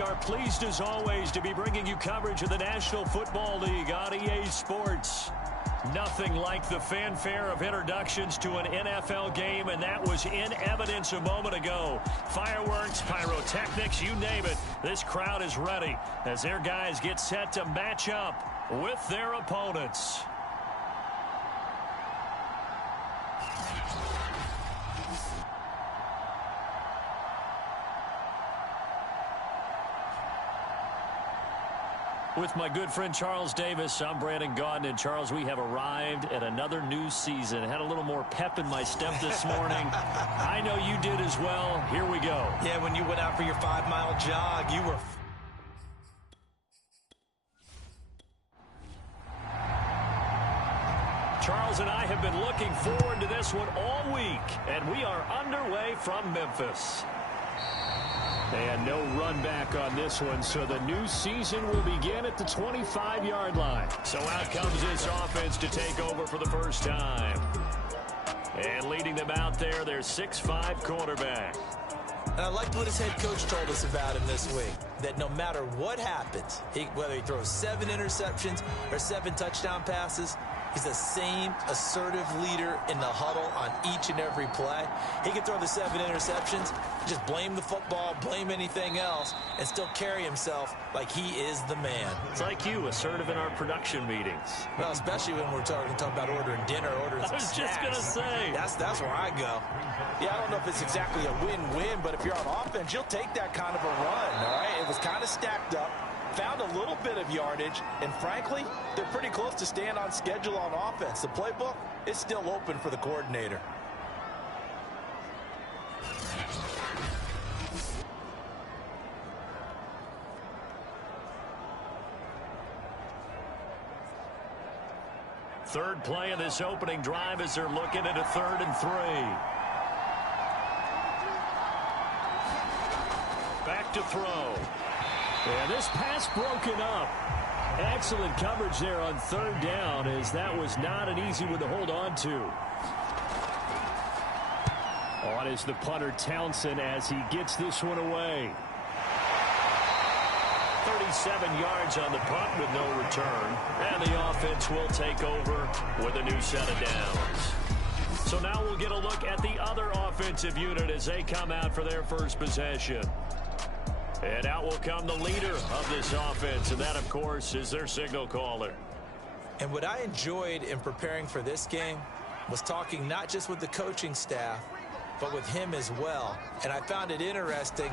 we are pleased as always to be bringing you coverage of the National Football League on EA Sports. Nothing like the fanfare of introductions to an NFL game, and that was in evidence a moment ago. Fireworks, pyrotechnics, you name it. This crowd is ready as their guys get set to match up with their opponents. With my good friend Charles Davis, I'm Brandon Gaudin. And Charles, we have arrived at another new season. Had a little more pep in my step this morning. I know you did as well. Here we go. Yeah, when you went out for your 5-mile jog, you were... Charles and I have been looking forward to this one all week, and we are underway from Memphis. And no run back on this one, so the new season will begin at the 25-yard line. So out comes this offense to take over for the first time. And leading them out there, their 6'5" quarterback. And I liked what his head coach told us about him this week, that no matter what happens, whether he throws 7 interceptions or 7 touchdown passes, he's the same assertive leader in the huddle on each and every play. He can throw the 7 interceptions, just blame the football, blame anything else, and still carry himself like he is the man. It's like you, assertive in our production meetings. Well, especially when we're talking about ordering dinner, ordering some snacks. I was just going to say. That's where I go. Yeah, I don't know if it's exactly a win-win, but if you're on offense, you'll take that kind of a run, all right? It was kind of stacked up. Found a little bit of yardage, and frankly, they're pretty close to staying on schedule on offense. The playbook is still open for the coordinator. Third play of this opening drive as they're looking at a 3rd and 3. Back to throw. And this pass broken up. Excellent coverage there on 3rd down, as that was not an easy one to hold on to. On is the punter Townsend as he gets this one away. 37 yards on the punt with no return. And the offense will take over with a new set of downs. So now we'll get a look at the other offensive unit as they come out for their first possession. And out will come the leader of this offense, and that, of course, is their signal caller. And what I enjoyed in preparing for this game was talking not just with the coaching staff, but with him as well. And I found it interesting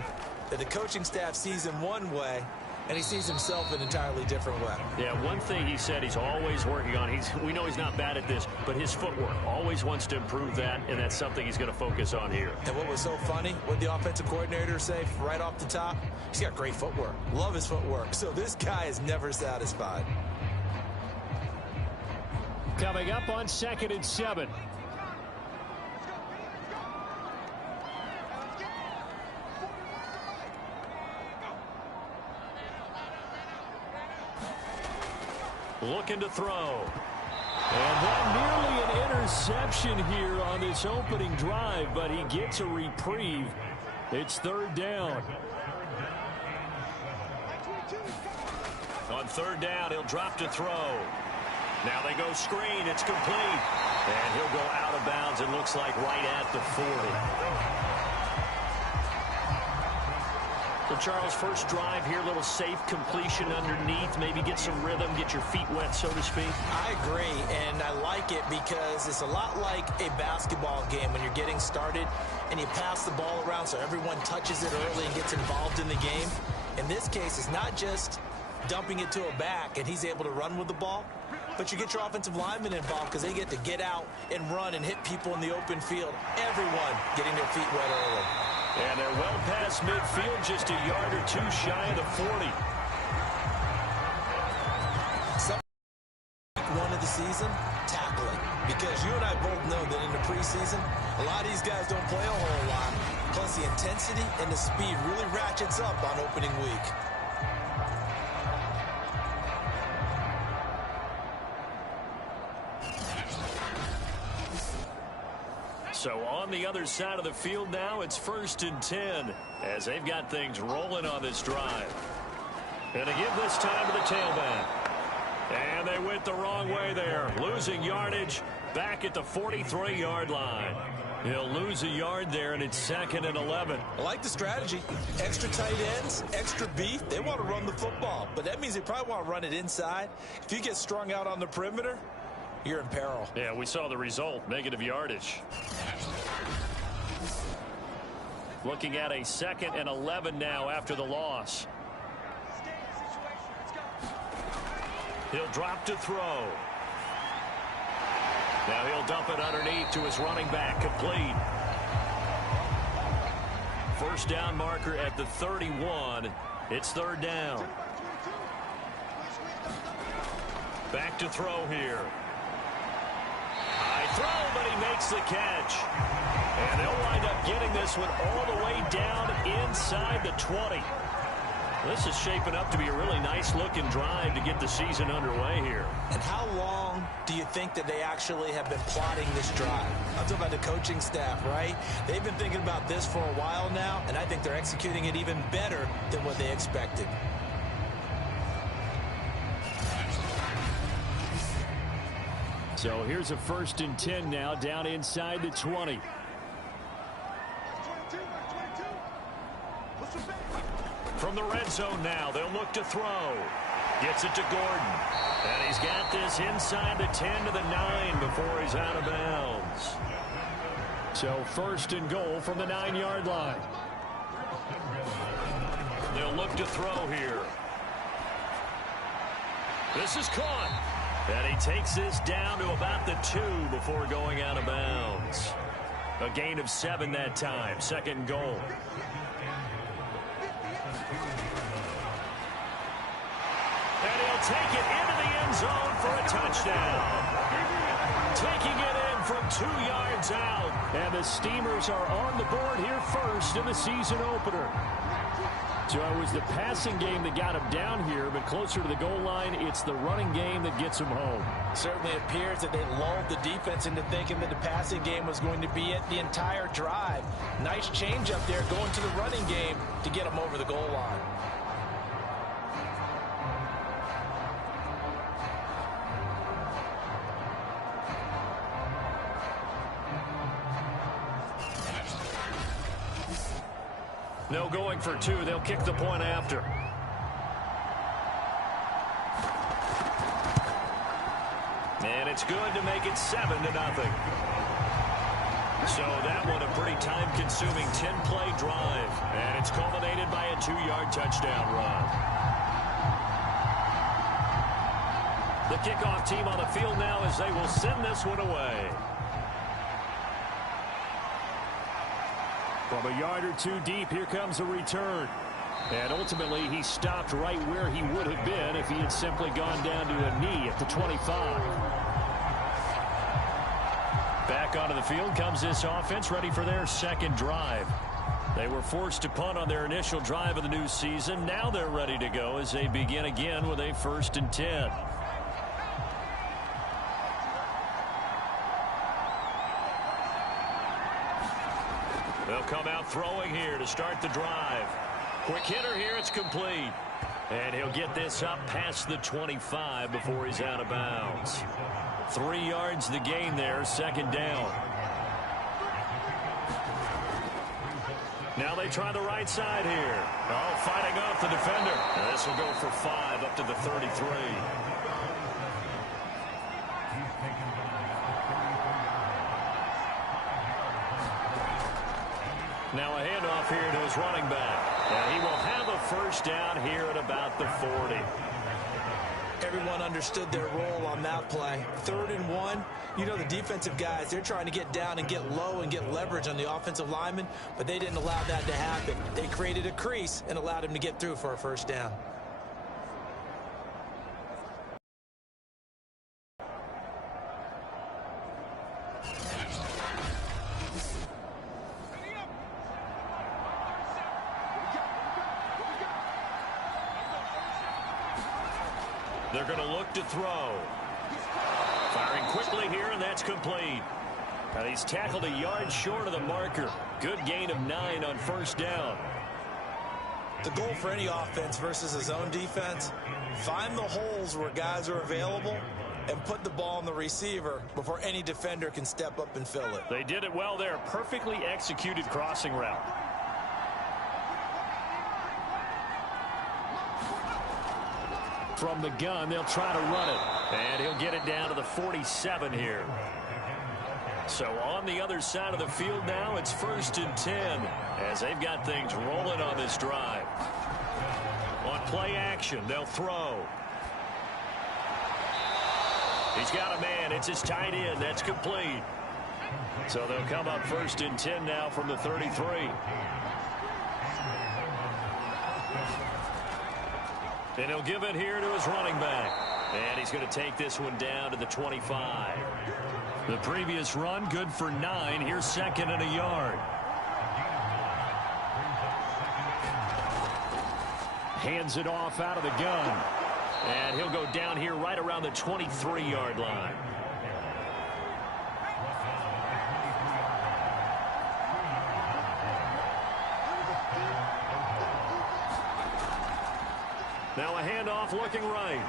that the coaching staff sees him one way, and he sees himself an entirely different way. Yeah, one thing he said he's always working on, we know he's not bad at this, but his footwork, always wants to improve that, and that's something he's going to focus on here. And what was so funny, what the offensive coordinator say right off the top, he's got great footwork. Love his footwork. So this guy is never satisfied. Coming up on 2nd and 7. Looking to throw. And that nearly an interception here on this opening drive, but he gets a reprieve. It's 3rd down. On 3rd down, he'll drop to throw. Now they go screen. It's complete. And he'll go out of bounds, it looks like, right at the 40. So, Charles, first drive here, little safe completion underneath, maybe get some rhythm, get your feet wet, so to speak. I agree, and I like it because it's a lot like a basketball game when you're getting started and you pass the ball around so everyone touches it early and gets involved in the game. In this case, it's not just dumping it to a back and he's able to run with the ball, but you get your offensive linemen involved because they get to get out and run and hit people in the open field. Everyone getting their feet wet early. And they're well past midfield, just a yard or two shy of the 40. One of the season, tackling. Because you and I both know that in the preseason, a lot of these guys don't play a whole lot. Plus the intensity and the speed really ratchets up on opening week. So on the other side of the field now, it's 1st and 10 as they've got things rolling on this drive. And to give this time to the tailback. And they went the wrong way there, losing yardage back at the 43-yard line. He'll lose a yard there, and it's 2nd and 11. I like the strategy. Extra tight ends, extra beef. They want to run the football, but that means they probably want to run it inside. If you get strung out on the perimeter, you're in peril. Yeah, we saw the result, negative yardage. Looking at a 2nd and 11 now after the loss. He'll drop to throw. Now he'll dump it underneath to his running back, complete. First down marker at the 31. It's 3rd down. Back to throw here. High throw, but he makes the catch. And they'll wind up getting this one all the way down inside the 20. This is shaping up to be a really nice-looking drive to get the season underway here. And how long do you think that they actually have been plotting this drive? I'm talking about the coaching staff, right? They've been thinking about this for a while now, and I think they're executing it even better than what they expected. So here's a 1st and 10 now, down inside the 20. From the red zone now, they'll look to throw. Gets it to Gordon. And he's got this inside the 10 to the 9 before he's out of bounds. So 1st and goal from the 9-yard line. They'll look to throw here. This is caught. And he takes this down to about the 2 before going out of bounds. A gain of 7 that time. 2nd goal. And he'll take it into the end zone for a touchdown. Taking it in from 2 yards out. And the Steamers are on the board here first in the season opener. So it was the passing game that got him down here, but closer to the goal line, it's the running game that gets him home. Certainly appears that they lulled the defense into thinking that the passing game was going to be it the entire drive. Nice change up there going to the running game to get him over the goal line. No going for 2. They'll kick the point after. And it's good to make it 7-0. So that one a pretty time-consuming 10-play drive. And it's culminated by a 2-yard touchdown run. The kickoff team on the field now as they will send this one away. From a yard or 2 deep, here comes a return. And ultimately, he stopped right where he would have been if he had simply gone down to a knee at the 25. Back onto the field comes this offense, ready for their 2nd drive. They were forced to punt on their initial drive of the new season. Now they're ready to go as they begin again with a 1st and 10. They'll come out throwing here to start the drive. Quick hitter here, it's complete. And he'll get this up past the 25 before he's out of bounds. 3 yards the gain there, 2nd down. Now they try the right side here. Oh, fighting off the defender. And this will go for 5 up to the 33. Now a handoff here to his running back. And he will have a 1st down here at about the 40. Everyone understood their role on that play. 3rd and 1. You know the defensive guys, they're trying to get down and get low and get leverage on the offensive lineman, but they didn't allow that to happen. They created a crease and allowed him to get through for a 1st down. They're going to look to throw. Firing quickly here, and that's complete. And he's tackled a yard short of the marker. Good gain of 9 on first down. The goal for any offense versus a zone defense, find the holes where guys are available and put the ball on the receiver before any defender can step up and fill it. They did it well there. Perfectly executed crossing route. From the gun, they'll try to run it. And he'll get it down to the 47 here. So on the other side of the field now, it's 1st and 10 as they've got things rolling on this drive. On play action, they'll throw. He's got a man. It's his tight end. That's complete. So they'll come up 1st and 10 now from the 33. And he'll give it here to his running back. And he's going to take this one down to the 25. The previous run, good for 9. Here's 2nd and a yard. Hands it off out of the gun. And he'll go down here right around the 23-yard line. Now a handoff looking right.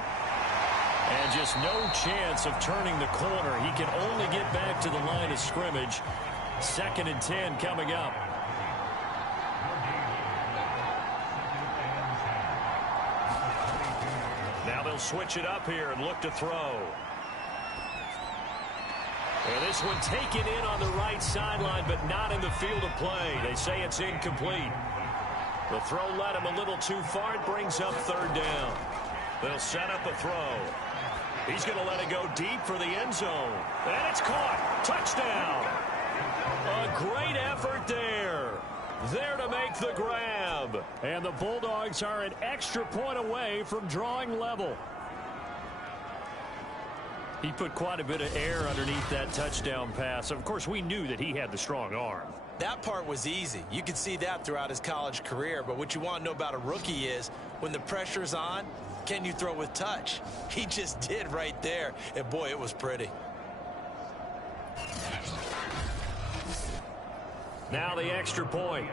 And just no chance of turning the corner. He can only get back to the line of scrimmage. 2nd and 10 coming up. Now they'll switch it up here and look to throw. And this one taken in on the right sideline, but not in the field of play. They say it's incomplete. The throw led him a little too far. It brings up 3rd down. They'll set up a throw. He's going to let it go deep for the end zone. And it's caught. Touchdown. A great effort there. There to make the grab. And the Bulldogs are an extra point away from drawing level. He put quite a bit of air underneath that touchdown pass. Of course, we knew that he had the strong arm. That part was easy. You could see that throughout his college career. But what you want to know about a rookie is when the pressure's on, can you throw with touch? He just did right there. And, boy, it was pretty. Now the extra point.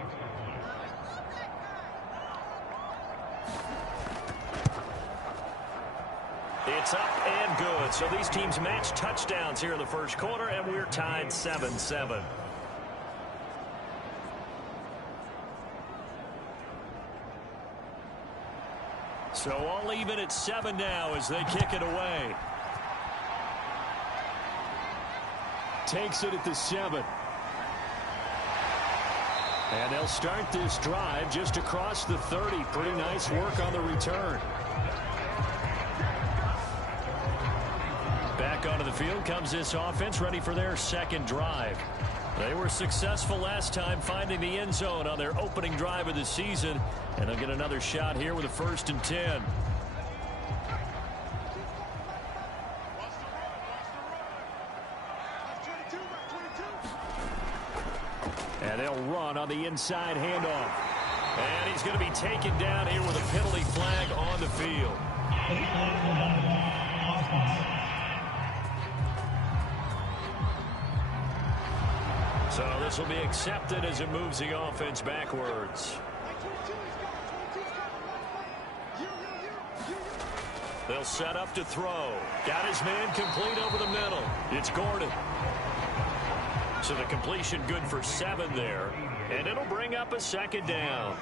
It's up and good. So these teams match touchdowns here in the first quarter, and we're tied 7-7. So all even at 7 now as they kick it away. Takes it at the 7. And they'll start this drive just across the 30. Pretty nice work on the return. Back onto the field comes this offense, ready for their 2nd drive. They were successful last time finding the end zone on their opening drive of the season. And they'll get another shot here with a 1st and 10. And they'll run on the inside handoff. And he's going to be taken down here with a penalty flag on the field. So this will be accepted as it moves the offense backwards. They'll set up to throw. Got his man complete over the middle. It's Gordon. So the completion good for 7 there. And it'll bring up a 2nd down.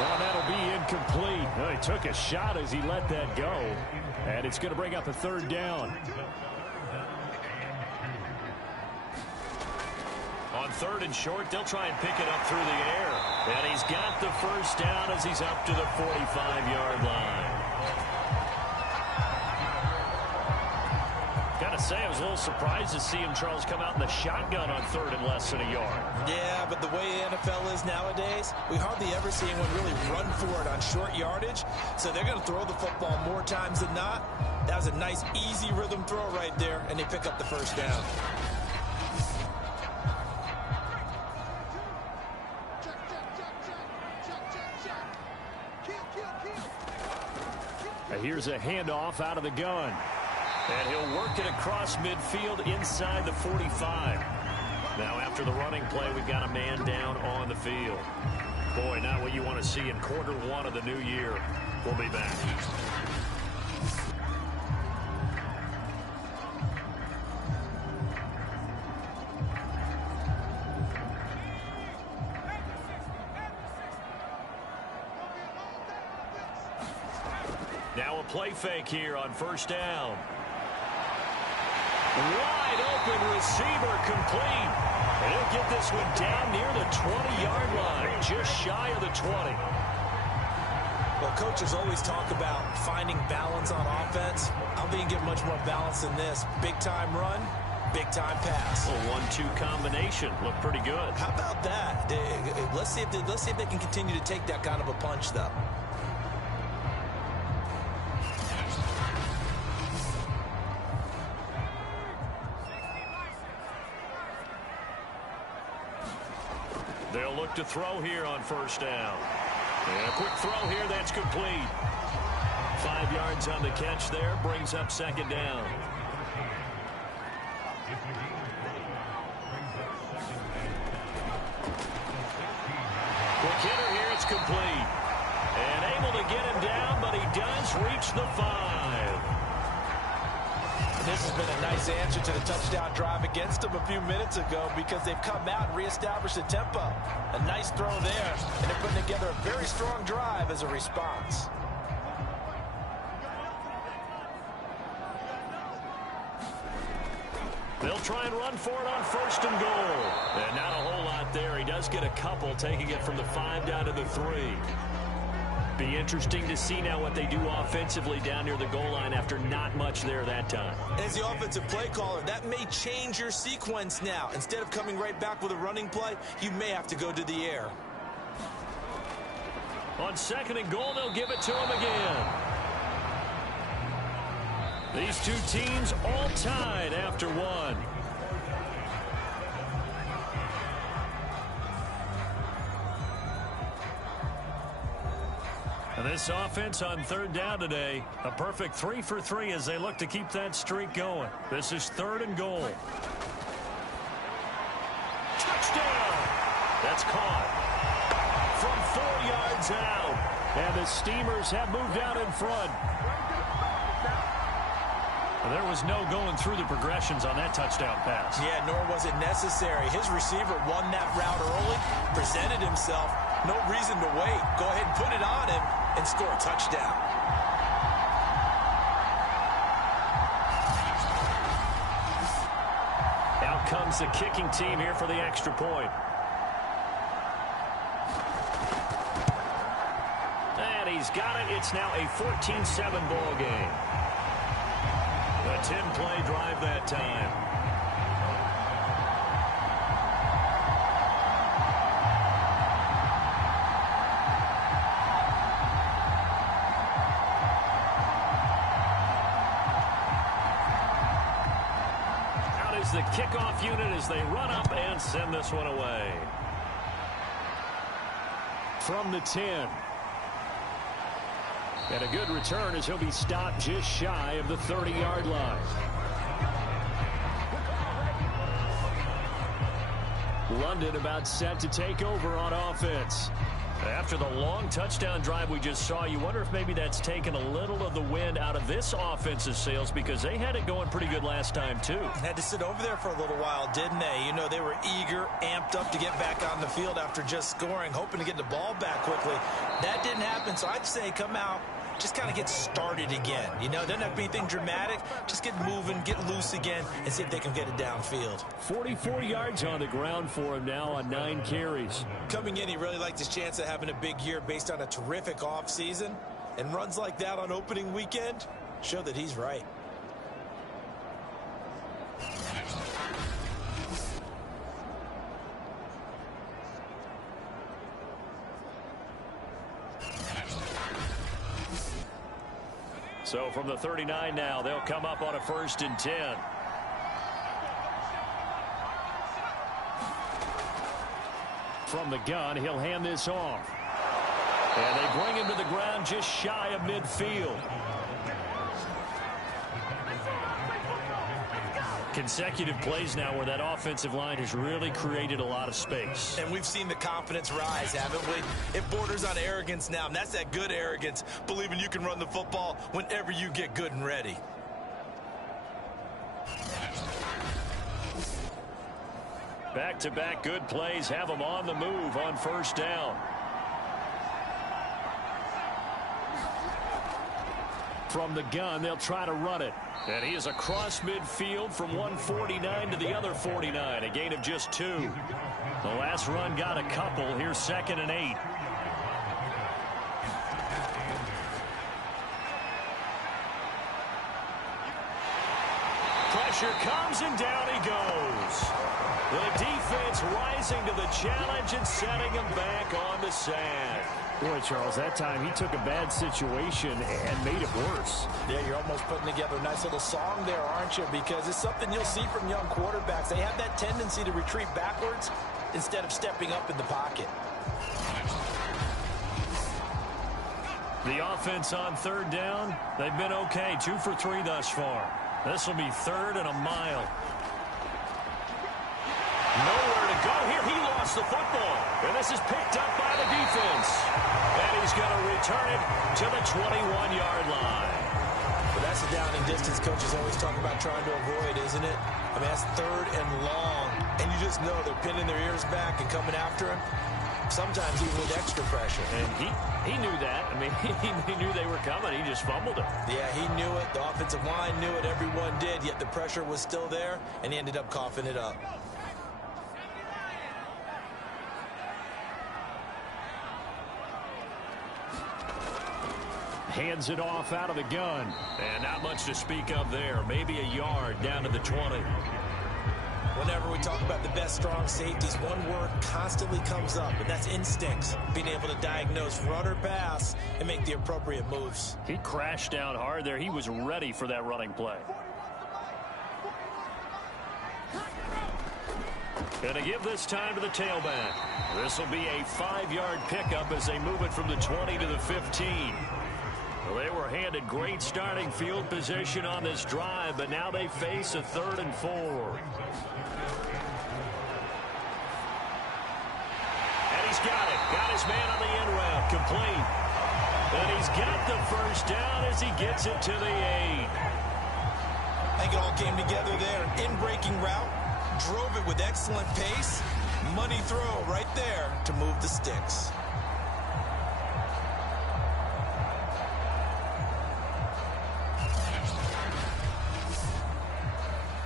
Well, that'll be incomplete. Well, he took a shot as he let that go. And it's going to bring up a 3rd down. On 3rd and short, they'll try and pick it up through the air. And he's got the 1st down as he's up to the 45-yard line. Gotta say, I was a little surprised to see him, Charles, come out in the shotgun on 3rd and less than a yard. Yeah, but the way the NFL is nowadays, we hardly ever see anyone really run for it on short yardage. So they're going to throw the football more times than not. That was a nice, easy rhythm throw right there, and they pick up the 1st down. Here's a handoff out of the gun. And he'll work it across midfield inside the 45. Now after the running play, we've got a man down on the field. Boy, not what you want to see in quarter one of the new year. We'll be back. Now a play fake here on first down. Wide open receiver complete. And he'll get this one down near the 20-yard line, just shy of the 20. Well, coaches always talk about finding balance on offense. I don't think you get much more balance than this. Big-time run, big-time pass. A 1-2 combination. Looked pretty good. How about that? Let's see if they can continue to take that kind of a punch, though. They'll look to throw here on first down. And a quick throw here, that's complete. 5 yards on the catch there, brings up second down. Quick hitter here, it's complete. And able to get him down, but he does reach the 5. This has been a nice answer to the touchdown drive against them a few minutes ago because they've come out and reestablished the tempo. A nice throw there, and they're putting together a very strong drive as a response. They'll try and run for it on first and goal. And not a whole lot there. He does get a couple, taking it from the 5 down to the 3. Be interesting to see now what they do offensively down near the goal line after not much there that time. As the offensive play caller, that may change your sequence now. Instead of coming right back with a running play, you may have to go to the air. On second and goal, they'll give it to him again. These two teams all tied after one. And this offense on third down today, a perfect 3 for 3 as they look to keep that streak going. This is third and goal. Touchdown! That's caught from 4 yards out. And the Steamers have moved out in front. There was no going through the progressions on that touchdown pass. Yeah, nor was it necessary. His receiver won that route early, presented himself. No reason to wait. Go ahead and put it on him and score a touchdown. Out comes the kicking team here for the extra point. And he's got it. It's now a 14-7 ball game. A 10-play drive that time. Out is the kickoff unit as they run up and send this one away. From the 10. And a good return as he'll be stopped just shy of the 30-yard line. London about set to take over on offense. After the long touchdown drive we just saw, you wonder if maybe that's taken a little of the wind out of this offense's sails because they had it going pretty good last time, too. Had to sit over there for a little while, didn't they? You know, they were eager, amped up to get back on the field after just scoring, hoping to get the ball back quickly. That didn't happen, so I'd say come out, just kind of get started again. You know, doesn't have to be anything dramatic. Just get moving, get loose again, and see if they can get it downfield. 44 yards on the ground for him now on 9 carries. Coming in, he really liked his chance of having a big year based on a terrific offseason. And runs like that on opening weekend show that he's right. So from the 39 now, they'll come up on a 1st and 10. From the gun, he'll hand this off. And they bring him to the ground just shy of midfield. Consecutive plays now where that offensive line has really created a lot of space. And we've seen the confidence rise, haven't we? It borders on arrogance now, and that's that good arrogance, believing you can run the football whenever you get good and ready. Back-to-back good plays have them on the move on first down. From the gun, they'll try to run it. And he is across midfield from 149 to the other 49, a gain of just 2. The last run got a couple. Here's 2nd and 8. Pressure comes and down he goes. The defense rising to the challenge and setting him back on the sand. Boy, Charles, that time he took a bad situation and made it worse. Yeah, you're almost putting together a nice little song there, aren't you? Because it's something you'll see from young quarterbacks. They have that tendency to retreat backwards instead of stepping up in the pocket. The offense on third down, they've been okay. 2 for 3 thus far. This will be 3rd and a mile. Nowhere to go here. He lost the football. And this is picked up by the defense. And he's going to return it to the 21-yard line. But that's a down and distance coaches always talk about trying to avoid, isn't it? I mean, that's 3rd and long. And you just know they're pinning their ears back and coming after him. Sometimes even with extra pressure. And he knew that. I mean, he knew they were coming. He just fumbled it. Yeah, he knew it. The offensive line knew it. Everyone did. Yet the pressure was still there, and he ended up coughing it up. Hands it off out of the gun. And not much to speak of there. Maybe a yard down to the 20. Whenever we talk about the best strong safeties, one word constantly comes up, and that's instincts. Being able to diagnose run or pass and make the appropriate moves. He crashed down hard there. He was ready for that running play. And to give this time to the tailback. This will be a 5-yard pickup as they move it from the 20 to the 15. Well, they were handed great starting field position on this drive, but now they face a 3rd and 4. And he's got it. Got his man on the end route. Complete. And he's got the first down as he gets it to the 8. I think it all came together there. In-breaking route. Drove it with excellent pace. Money throw right there to move the sticks.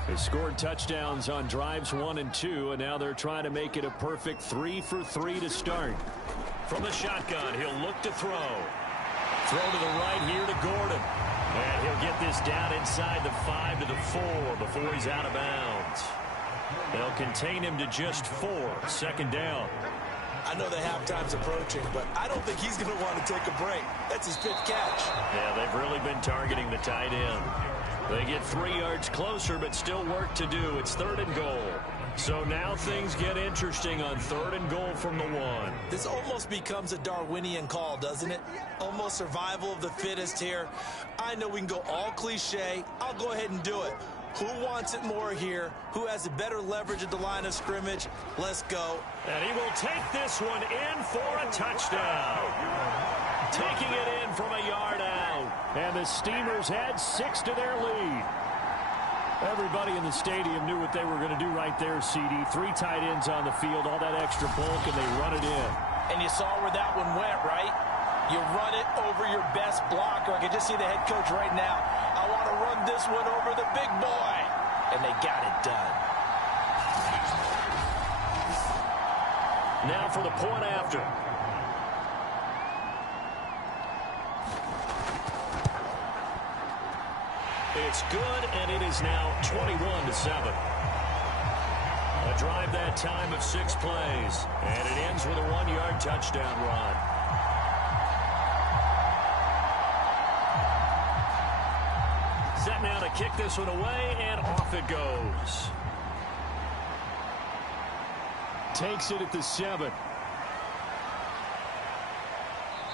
They scored touchdowns on drives 1 and 2, and now they're trying to make it a perfect 3 for 3 to start. From the shotgun, he'll look to throw. Throw to the right here to Gordon. And he'll get this down inside the 5 to the 4 before he's out of bounds. They'll contain him to just 4. 2nd down. I know the halftime's approaching, but I don't think he's going to want to take a break. That's his 5th catch. Yeah, they've really been targeting the tight end. They get 3 yards closer, but still work to do. It's 3rd and goal. So now things get interesting on 3rd and goal from the 1. This almost becomes a Darwinian call, doesn't it? Almost survival of the fittest here. I know we can go all cliche. I'll go ahead and do it. Who wants it more here? Who has a better leverage at the line of scrimmage? Let's go. And he will take this one in for a touchdown. Taking it in from a yard out. And the Steamers had 6 to their lead. Everybody in the stadium knew what they were going to do right there, CD. 3 tight ends on the field, all that extra bulk, and they run it in. And you saw where that one went, right? You run it over your best blocker. I can just see the head coach right now. I want to run this one over the big boy. And they got it done. Now for the point after. It's good, and it is now 21-7. A drive that time of 6 plays, and it ends with a 1-yard touchdown run. Set now to kick this one away, and off it goes. Takes it at the 7.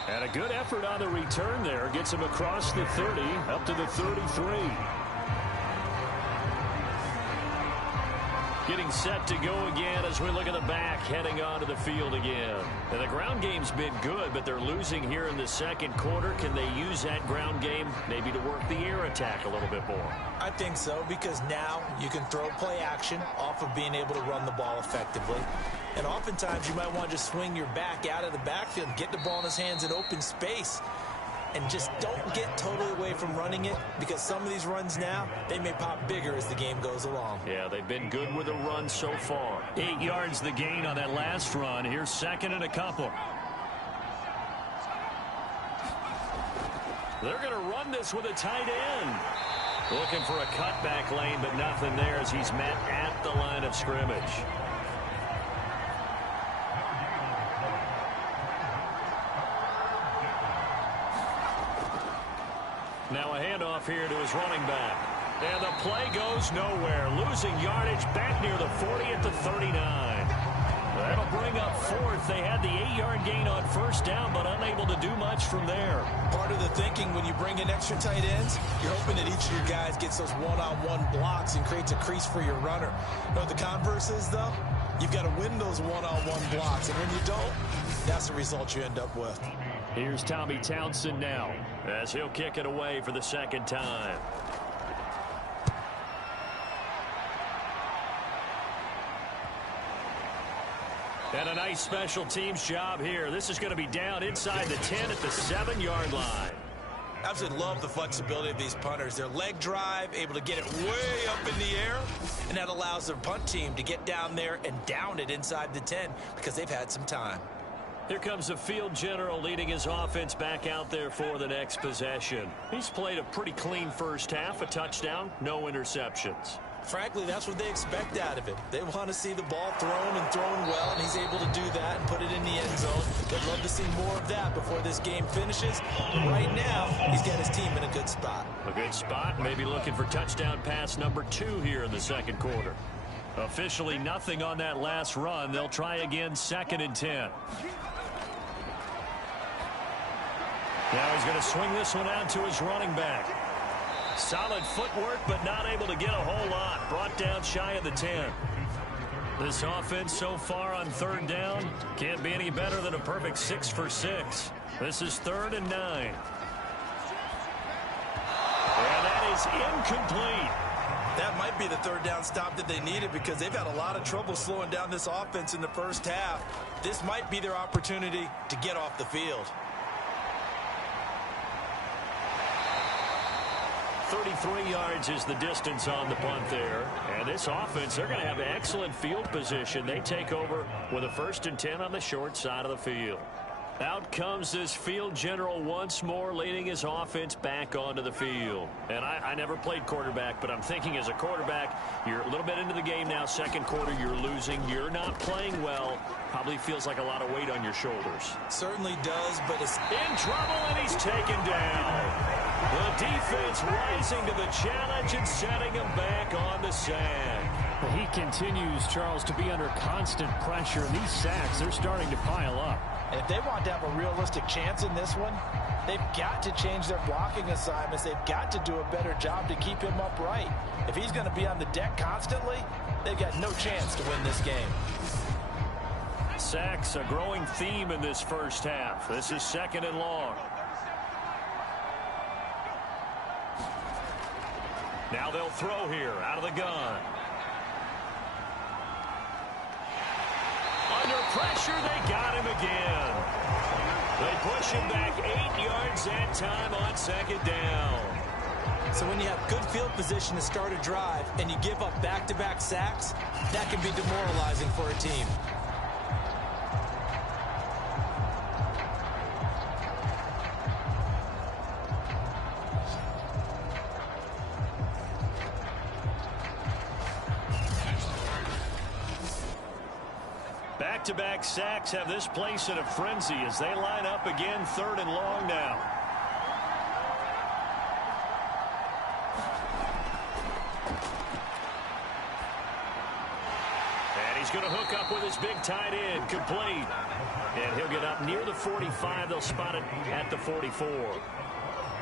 And a good effort on the return there. Gets him across the 30, up to the 33. Getting set to go again as we look at the back, heading onto the field again. And the ground game's been good, but they're losing here in the second quarter. Can they use that ground game maybe to work the air attack a little bit more? I think so, because now you can throw play action off of being able to run the ball effectively. And oftentimes you might want to just swing your back out of the backfield, get the ball in his hands in open space, and just don't get totally away from running it, because some of these runs now, they may pop bigger as the game goes along. Yeah, they've been good with a run so far. 8 yards the gain on that last run. Here's second and a couple. They're going to run this with a tight end. Looking for a cutback lane, but nothing there as he's met at the line of scrimmage. Now a handoff here to his running back. And the play goes nowhere. Losing yardage back near the 40 at the 39. That'll bring up fourth. They had the 8-yard gain on first down, but unable to do much from there. Part of the thinking when you bring in extra tight ends, you're hoping that each of your guys gets those one-on-one blocks and creates a crease for your runner. You know what the converse is, though? You've got to win those one-on-one blocks, and when you don't, that's the result you end up with. Here's Tommy Townsend now as he'll kick it away for the second time. And a nice special teams job here. This is going to be down inside the 10 at the 7-yard line. Absolutely love the flexibility of these punters. Their leg drive, able to get it way up in the air, and that allows their punt team to get down there and down it inside the 10 because they've had some time. Here comes the field general leading his offense back out there for the next possession. He's played a pretty clean first half, a touchdown, no interceptions. Frankly, that's what they expect out of him. They want to see the ball thrown and thrown well, and he's able to do that and put it in the end zone. They'd love to see more of that before this game finishes. But right now, he's got his team in a good spot. A good spot, maybe looking for touchdown pass number 2 here in the second quarter. Officially nothing on that last run. They'll try again, 2nd and 10. Now he's going to swing this one out to his running back. Solid footwork, but not able to get a whole lot. Brought down shy of the 10. This offense so far on 3rd down can't be any better than a perfect 6 for 6. This is 3rd and 9. And that is incomplete. That might be the 3rd down stop that they needed because they've had a lot of trouble slowing down this offense in the first half. This might be their opportunity to get off the field. 33 yards is the distance on the punt there. And this offense, they're going to have excellent field position. They take over with a 1st and 10 on the short side of the field. Out comes this field general once more, leading his offense back onto the field. And I never played quarterback, but I'm thinking as a quarterback, you're a little bit into the game now. Second quarter, you're losing. You're not playing well. Probably feels like a lot of weight on your shoulders. Certainly does, but it's in trouble, and he's taken down. The defense rising to the challenge and setting him back on the sack. Well, he continues, Charles, to be under constant pressure. And these sacks, they're starting to pile up. And if they want to have a realistic chance in this one, they've got to change their blocking assignments. They've got to do a better job to keep him upright. If he's going to be on the deck constantly, they've got no chance to win this game. Sacks, a growing theme in this first half. This is 2nd and long. Now they'll throw here out of the gun. Under pressure, they got him again. They push him back 8 yards that time on 2nd down. So when you have good field position to start a drive and you give up back-to-back sacks, that can be demoralizing for a team. Back-to-back sacks have this place in a frenzy as they line up again, 3rd and long now. And he's going to hook up with his big tight end, complete. And he'll get up near the 45. They'll spot it at the 44.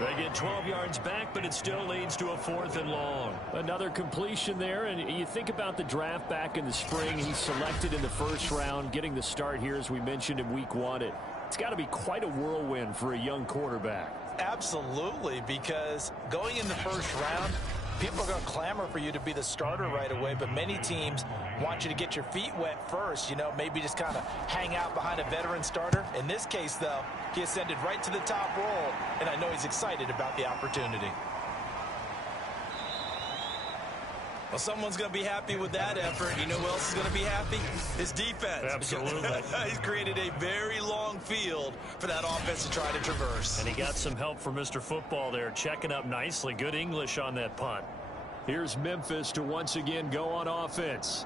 They get 12 yards back, but it still leads to a 4th and long. Another completion there, and you think about the draft back in the spring. He's selected in the first round, getting the start here, as we mentioned in week 1. It's got to be quite a whirlwind for a young quarterback. Absolutely, because going in the first round, people are going to clamor for you to be the starter right away, but many teams want you to get your feet wet first, maybe just kind of hang out behind a veteran starter. In this case, though, he ascended right to the top role, and I know he's excited about the opportunity. Well, someone's going to be happy with that effort. You know who else is going to be happy? His defense. Absolutely. He's created a very long field for that offense to try to traverse. And he got some help from Mr. Football there, checking up nicely. Good English on that punt. Here's Memphis to once again go on offense.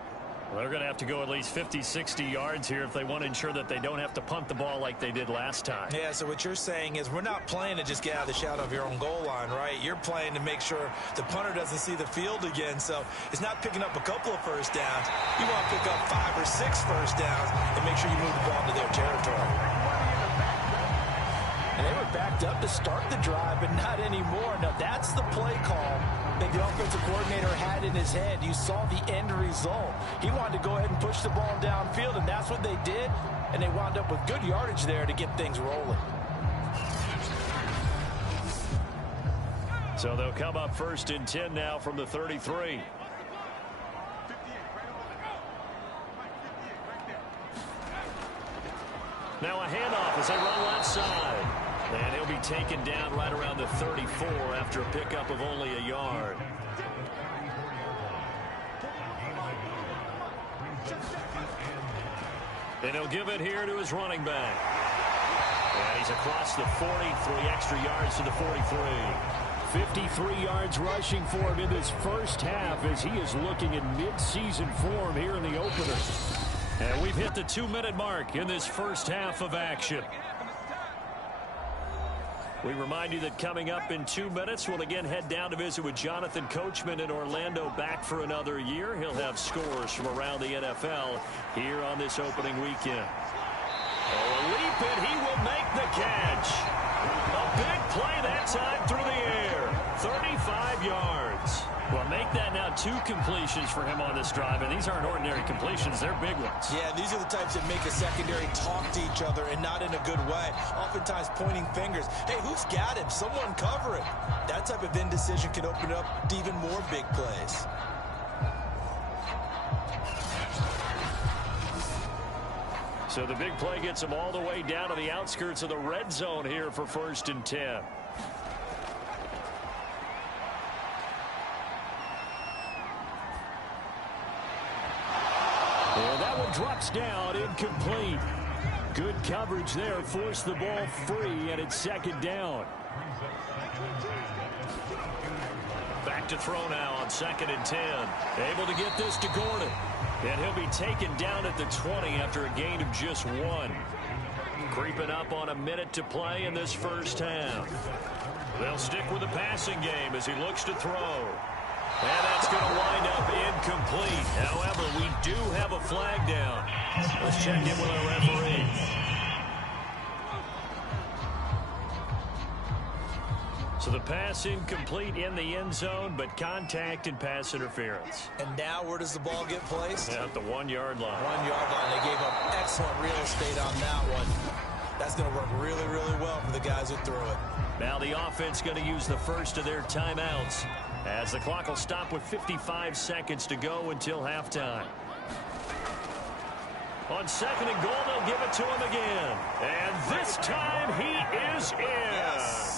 Well, they're going to have to go at least 50, 60 yards here if they want to ensure that they don't have to punt the ball like they did last time. Yeah, so what you're saying is we're not playing to just get out of the shadow of your own goal line, right? You're playing to make sure the punter doesn't see the field again. So it's not picking up a couple of first downs. You want to pick up 5 or 6 first downs and make sure you move the ball into their territory. And they were backed up to start the drive, but not anymore. Now, that's the play call that the offensive coordinator had in his head. You saw the end result. He wanted to go ahead and push the ball downfield, and that's what they did. And they wound up with good yardage there to get things rolling. So they'll come up 1st and 10 now from the 33. Now a handoff as they run left side. And he'll be taken down right around the 34 after a pickup of only a yard. And he'll give it here to his running back. And he's across the 40, 3 extra yards to the 43. 53 yards rushing for him in this first half as he is looking in mid-season form here in the opener. And we've hit the 2-minute mark in this first half of action. We remind you that coming up in 2 minutes, we'll again head down to visit with Jonathan Coachman in Orlando, back for another year. He'll have scores from around the NFL here on this opening weekend. Oh, a leap, and he will make the catch. A big play that time through the air. 35 yards. Well, make that now 2 completions for him on this drive, and these aren't ordinary completions. They're big ones. Yeah, these are the types that make a secondary talk to each other, and not in a good way. Oftentimes pointing fingers. Hey, who's got him? Someone cover him. That type of indecision can open up to even more big plays. So the big play gets him all the way down to the outskirts of the red zone here for 1st and 10. And that one drops down, incomplete. Good coverage there, forced the ball free, and it's 2nd down. Back to throw now on 2nd and 10. Able to get this to Gordon. And he'll be taken down at the 20 after a gain of just 1. Creeping up on a minute to play in this first half. They'll stick with the passing game as he looks to throw. And that's going to wind up incomplete. However, we do have a flag down. Let's check in with our referee. So the pass incomplete in the end zone, but contact and pass interference. And now where does the ball get placed? At the 1-yard line. 1-yard line. They gave up excellent real estate on that one. That's going to work really, really well for the guys who threw it. Now the offense going to use the first of their timeouts, as the clock will stop with 55 seconds to go until halftime. On 2nd and goal, they'll give it to him again. And this time he is in. Yes.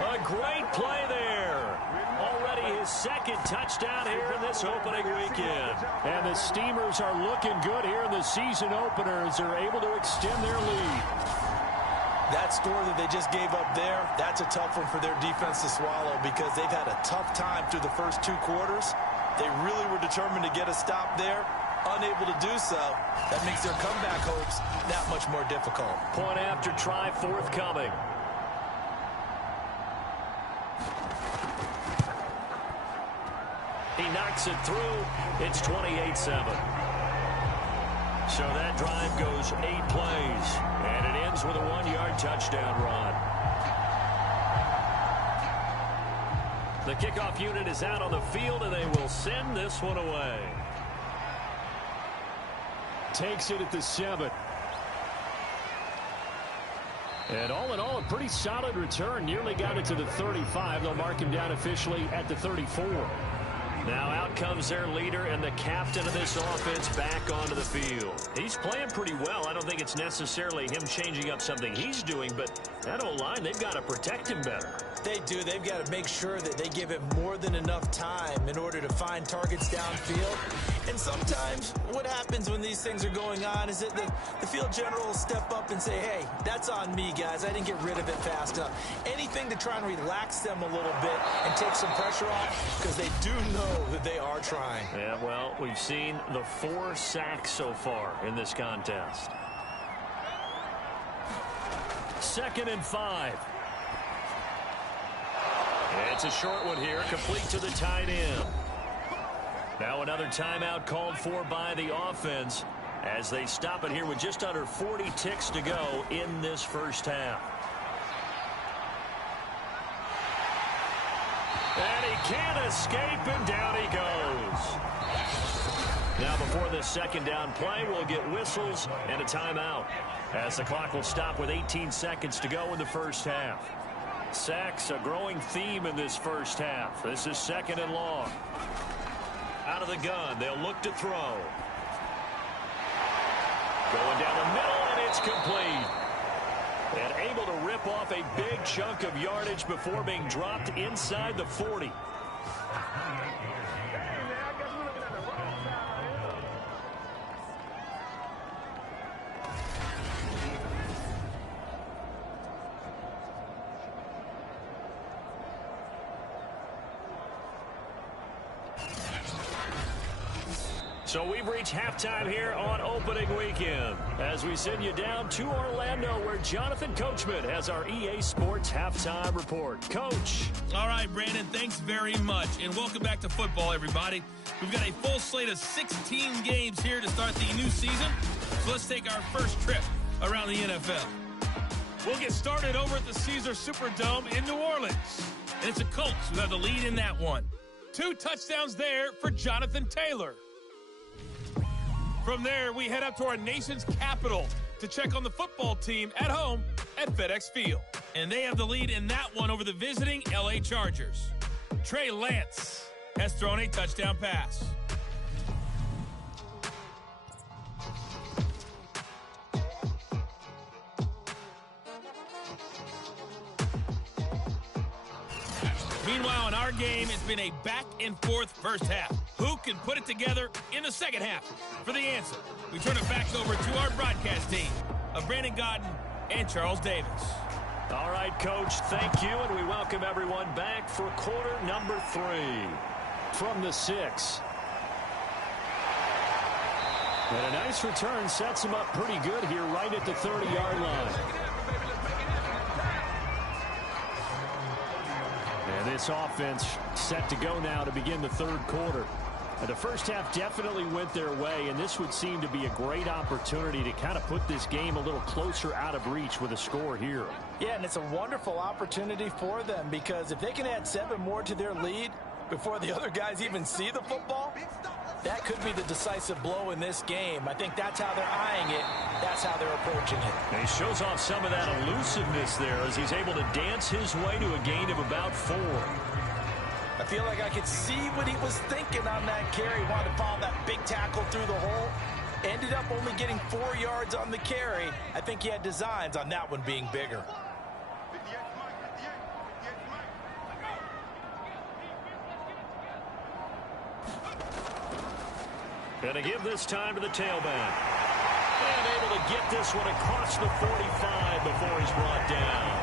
A great play there. Already his 2nd touchdown here in this opening weekend. And the Steamers are looking good here in the season opener as they're able to extend their lead. That score that they just gave up there, that's a tough one for their defense to swallow because they've had a tough time through the first 2 quarters. They really were determined to get a stop there. Unable to do so. That makes their comeback hopes that much more difficult. Point after try forthcoming. He knocks it through. It's 28-7. So that drive goes 8 plays, and it ends with a 1-yard touchdown run. The kickoff unit is out on the field, and they will send this one away. Takes it at the 7. And all in all, a pretty solid return. Nearly got it to the 35. They'll mark him down officially at the 34. Now out comes their leader and the captain of this offense back onto the field. He's playing pretty well. I don't think it's necessarily him changing up something he's doing, but that O-line, they've got to protect him better. They do. They've got to make sure that they give him more than enough time in order to find targets downfield. And sometimes what happens when these things are going on is that the field general will step up and say, hey, that's on me, guys. I didn't get rid of it fast enough. Anything to try and relax them a little bit and take some pressure off, because they do know that they are trying. Yeah, well, we've seen the 4 sacks so far in this contest. 2nd and 5. It's a short one here, complete to the tight end. Now another timeout called for by the offense as they stop it here with just under 40 ticks to go in this first half. And he can't escape, and down he goes. Now before this second down play, we'll get whistles and a timeout as the clock will stop with 18 seconds to go in the first half. Sacks, a growing theme in this first half. This is 2nd and long. Out of the gun, they'll look to throw. Going down the middle, and it's complete. And able to rip off a big chunk of yardage before being dropped inside the 40. So we've reached halftime here on opening weekend as we send you down to Orlando, where Jonathan Coachman has our EA Sports halftime report. Coach. All right, Brandon, thanks very much. And welcome back to football, everybody. We've got a full slate of 16 games here to start the new season. So let's take our first trip around the NFL. We'll get started over at the Caesar Superdome in New Orleans. And it's the Colts who have the lead in that one. 2 touchdowns there for Jonathan Taylor. From there, we head up to our nation's capital to check on the football team at home at FedEx Field. And they have the lead in that one over the visiting LA Chargers. Trey Lance has thrown a touchdown pass. Meanwhile, in our game, it's been a back-and-forth first half. Who can put it together in the second half? For the answer, we turn it back over to our broadcast team of Brandon Godden and Charles Davis. All right, Coach, thank you, and we welcome everyone back for quarter number 3. From the 6. And a nice return sets him up pretty good here right at the 30-yard line. And this offense set to go now to begin the third quarter. And the first half definitely went their way, and this would seem to be a great opportunity to kind of put this game a little closer out of reach with a score here. Yeah, and it's a wonderful opportunity for them, because if they can add 7 more to their lead before the other guys even see the football, that could be the decisive blow in this game. I think that's how they're eyeing it. That's how they're approaching it. And he shows off some of that elusiveness there as he's able to dance his way to a gain of about 4. I feel like I could see what he was thinking on that carry. He wanted to follow that big tackle through the hole. Ended up only getting 4 yards on the carry. I think he had designs on that one being bigger. And to give this time to the tailback. And able to get this one across the 45 before he's brought down.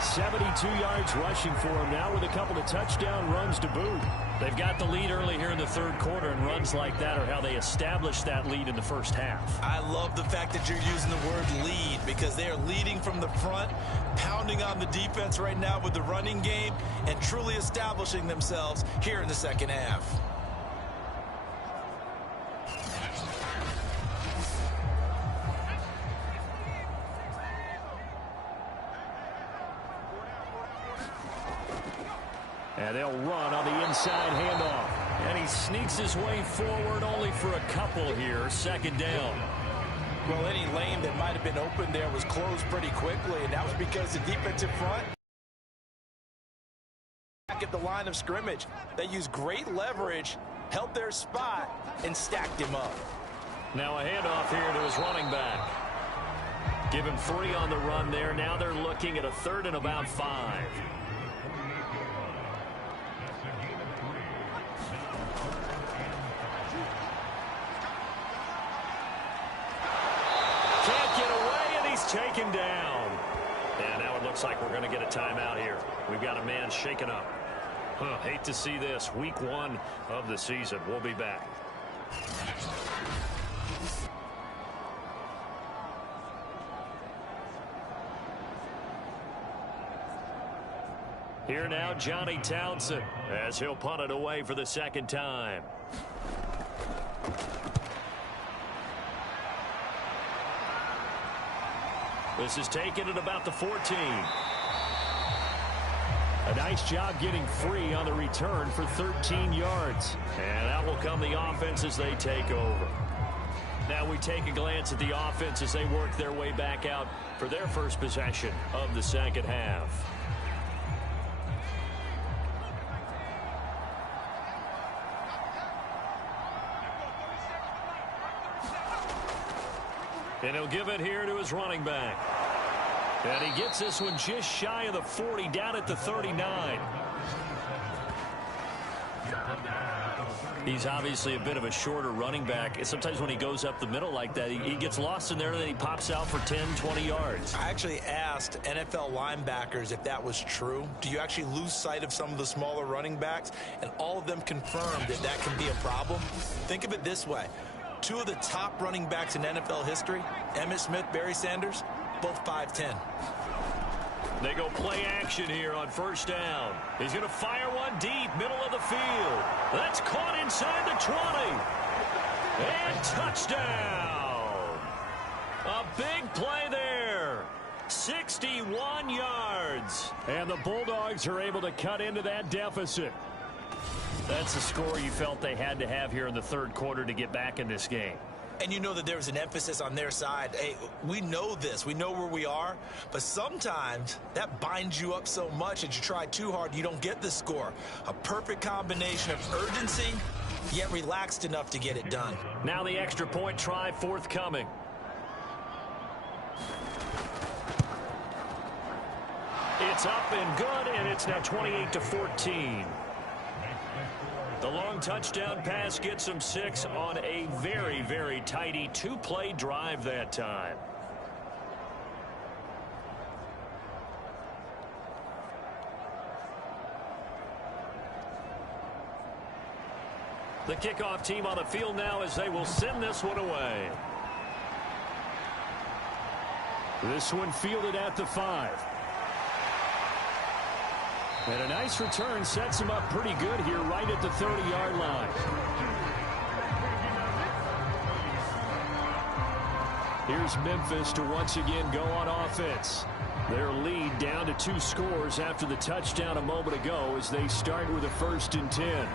72 yards rushing for him now with a couple of touchdown runs to boot. They've got the lead early here in the third quarter, and runs like that are how they establish that lead in the first half. I love the fact that you're using the word lead, because they are leading from the front, pounding on the defense right now with the running game, and truly establishing themselves here in the second half. And they'll run on the inside handoff. And he sneaks his way forward only for a couple here. Second down. Well, any lane that might have been open there was closed pretty quickly, and that was because the defensive front back at the line of scrimmage. They used great leverage, held their spot, and stacked him up. Now a handoff here to his running back. Give him 3 on the run there. Now they're looking at a 3rd and about 5. Can't get away, and he's taken down. And now it looks like we're going to get a timeout here. We've got a man shaken up. Hate to see this. Week 1 of the season. We'll be back. Here now, Johnny Townsend, as he'll punt it away for the second time. This is taken at about the 14. A nice job getting free on the return for 13 yards. And that will come the offense as they take over. Now we take a glance at the offense as they work their way back out for their first possession of the second half. And he'll give it here to his running back. And he gets this one just shy of the 40, down at the 39. He's obviously a bit of a shorter running back. Sometimes when he goes up the middle like that, he gets lost in there, and then he pops out for 10, 20 yards. I actually asked NFL linebackers if that was true. Do you actually lose sight of some of the smaller running backs? And all of them confirmed that that can be a problem. Think of it this way. 2 of the top running backs in NFL history, Emmitt Smith, Barry Sanders, both 5'10". They go play action here on first down. He's going to fire one deep, middle of the field. That's caught inside the 20. And touchdown. A big play there. 61 yards. And the Bulldogs are able to cut into that deficit. That's the score you felt they had to have here in the third quarter to get back in this game. And you know that there was an emphasis on their side. Hey, we know this. We know where we are. But sometimes that binds you up so much that you try too hard, you don't get the score. A perfect combination of urgency, yet relaxed enough to get it done. Now the extra point try forthcoming. It's up and good, and it's now 28-14. The long touchdown pass gets them 6 on a very, very tidy 2-play drive that time. The kickoff team on the field now as they will send this one away. This one fielded at the 5. And a nice return sets him up pretty good here right at the 30-yard line. Here's Memphis to once again go on offense. Their lead down to 2 scores after the touchdown a moment ago as they start with a 1st and 10.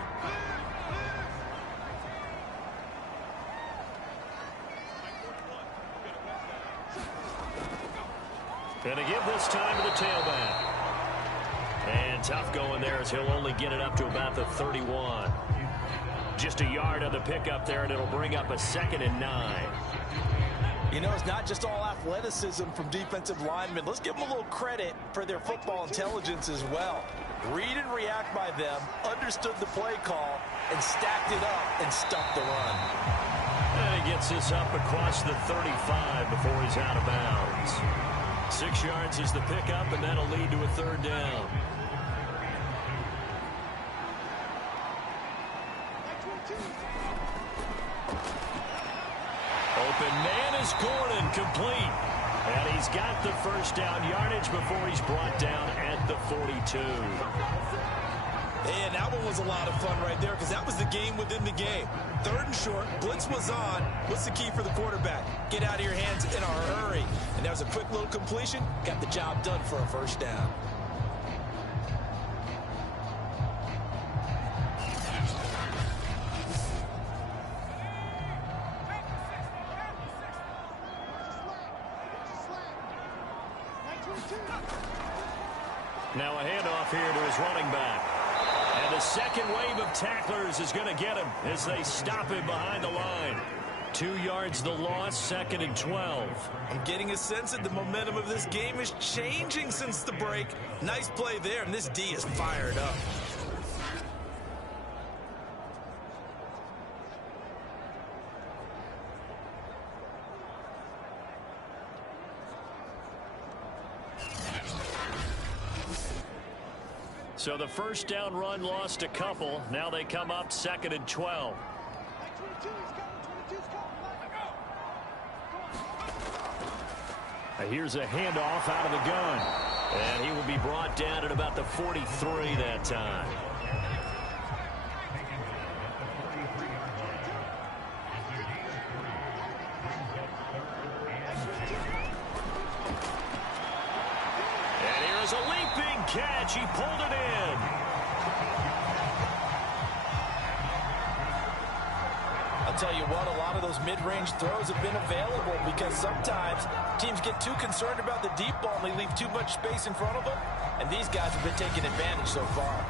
And to give this time to the tailback. And tough going there as he'll only get it up to about the 31. Just a yard on the pickup there, and it'll bring up a 2nd and 9. You know, it's not just all athleticism from defensive linemen. Let's give them a little credit for their football intelligence as well. Read and react by them, understood the play call, and stacked it up and stuffed the run. And he gets this up across the 35 before he's out of bounds. 6 yards is the pickup, and that'll lead to a 3rd down. Open man is Gordon, complete. And he's got the 1st down yardage before he's brought down at the 42. And that one was a lot of fun right there because that was the game within the game. 3rd and short, blitz was on. What's the key for the quarterback? Get out of your hands in a hurry. And that was a quick little completion. Got the job done for a 1st down. Now a handoff here to his running back. And the second wave of tacklers is going to get him as they stop him behind the line. 2 yards the loss, 2nd and 12. I'm getting a sense that the momentum of this game is changing since the break. Nice play there, and this D is fired up. So the first down run lost a couple. Now they come up 2nd and 12. Here's a handoff out of the gun. And he will be brought down at about the 43 that time. And here's a leaping catch. He pulled it in. I'll tell you what, a lot of those mid-range throws have been available because sometimes teams get too concerned about the deep ball and they leave too much space in front of them, and these guys have been taking advantage so far.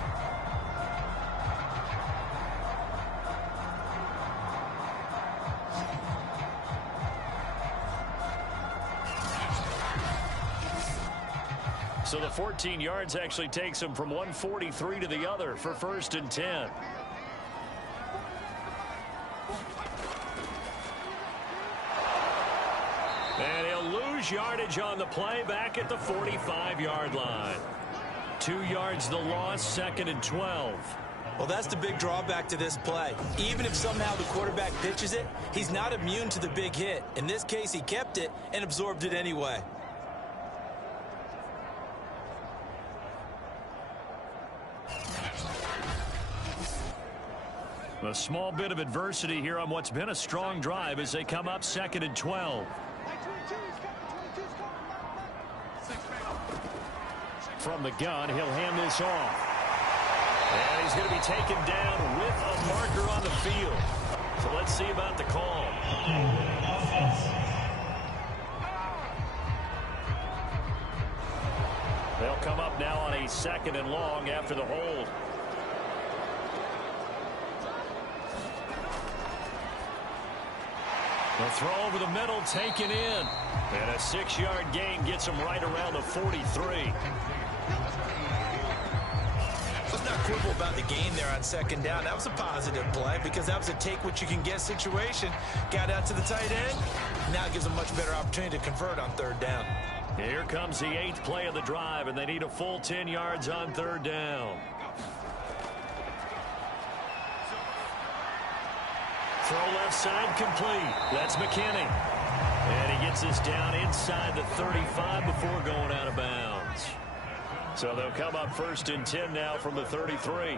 So the 14 yards actually takes him from 143 to the other for 1st and 10. And he'll lose yardage on the play back at the 45-yard line. 2 yards the loss, 2nd and 12. Well, that's the big drawback to this play. Even if somehow the quarterback pitches it, he's not immune to the big hit. In this case, he kept it and absorbed it anyway. A small bit of adversity here on what's been a strong drive as they come up 2nd and 12. From the gun, he'll hand this off. And he's going to be taken down with a marker on the field. So let's see about the call. They'll come up now on a 2nd and long after the hold. The throw over the middle taken in. And a 6-yard gain gets him right around the 43. Let's not quibble about the gain there on 2nd down. That was a positive play because that was a take-what-you-can-get situation. Got out to the tight end. Now it gives them much better opportunity to convert on 3rd down. Here comes the 8th play of the drive, and they need a full 10 yards on 3rd down. Throw left side complete. That's McKinney. And he gets this down inside the 35 before going out of bounds. So they'll come up 1st and 10 now from the 33.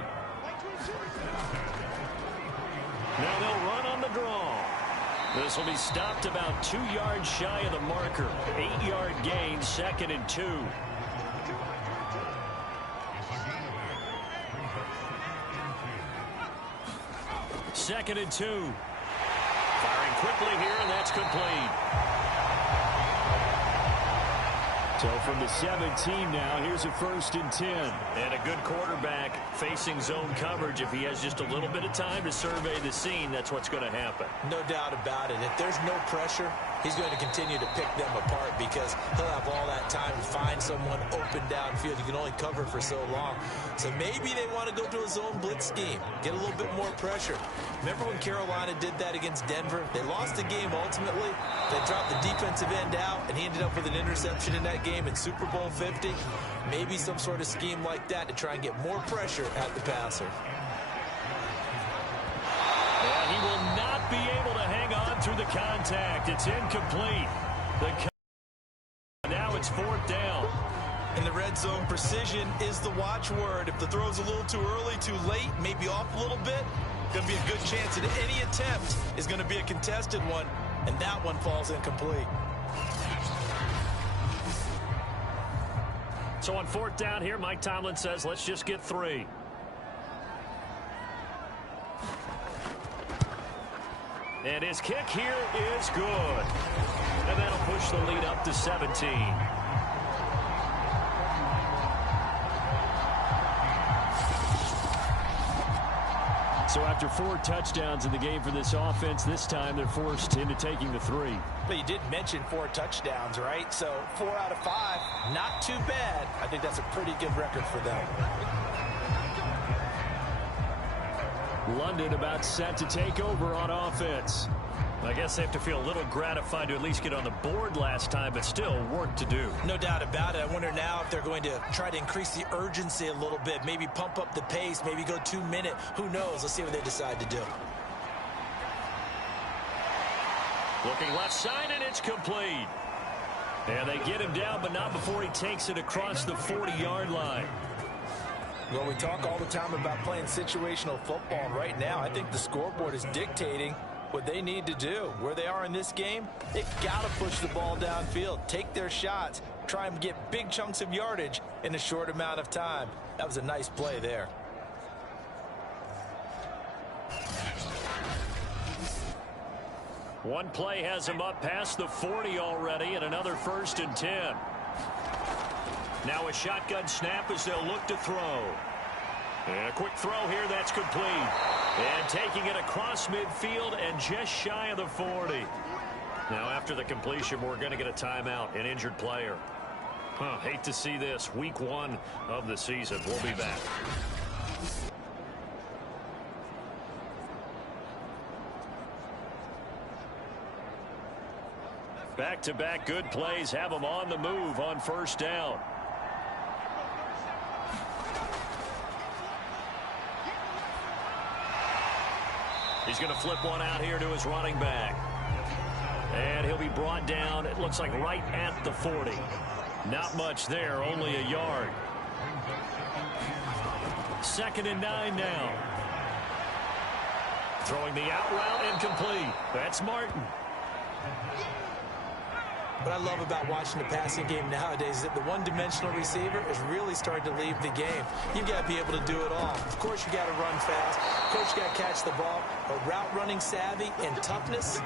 Now they'll run on the draw. This will be stopped about 2 yards shy of the marker. 8-yard gain, 2nd and 2. Second and 2. Firing quickly here, and that's complete. So from the 17 now, here's a 1st and 10. And a good quarterback facing zone coverage. If he has just a little bit of time to survey the scene, that's what's going to happen. No doubt about it. If there's no pressure, he's going to continue to pick them apart because he'll have all that time to find someone open downfield. You can only cover for so long. So maybe they want to go to a zone blitz scheme, get a little bit more pressure. Remember when Carolina did that against Denver? They lost the game ultimately. They dropped the defensive end out, and he ended up with an interception in that game in Super Bowl 50. Maybe some sort of scheme like that to try and get more pressure at the passer. And he will not be able to hang on through the contact. It's incomplete. Now it's 4th down. In the red zone, precision is the watchword. If the throw's a little too early, too late, maybe off a little bit, going to be a good chance that any attempt is going to be a contested one, and that one falls incomplete. So on 4th down here, Mike Tomlin says, let's just get 3. And his kick here is good. And that'll push the lead up to 17. So after 4 touchdowns in the game for this offense, this time they're forced into taking the 3. But you did mention 4 touchdowns, right? So 4 out of 5, not too bad. I think that's a pretty good record for them. London about set to take over on offense. I guess they have to feel a little gratified to at least get on the board last time, but still work to do. No doubt about it. I wonder now if they're going to try to increase the urgency a little bit, maybe pump up the pace, maybe go 2-minute. Who knows? Let's see what they decide to do. Looking left side, and it's complete. And they get him down, but not before he takes it across the 40-yard line. Well, we talk all the time about playing situational football, and right now I think the scoreboard is dictating what they need to do. Where they are in this game, they've got to push the ball downfield, take their shots, try and get big chunks of yardage in a short amount of time. That was a nice play there. One play has him up past the 40 already, and another 1st and 10. Now a shotgun snap as they'll look to throw. And a quick throw here, that's complete. And taking it across midfield and just shy of the 40. Now after the completion, we're going to get a timeout, an injured player. Hate to see this. Week 1 of the season. We'll be back. Back-to-back good plays have them on the move on 1st down. He's going to flip one out here to his running back. And he'll be brought down, it looks like right at the 40. Not much there, only a yard. 2nd and 9 now. Throwing the out route, incomplete. That's Martin. What I love about watching the passing game nowadays is that the one-dimensional receiver is really starting to leave the game. You've got to be able to do it all. Of course, you got to run fast. Of course, you got to catch the ball. But route running savvy and toughness,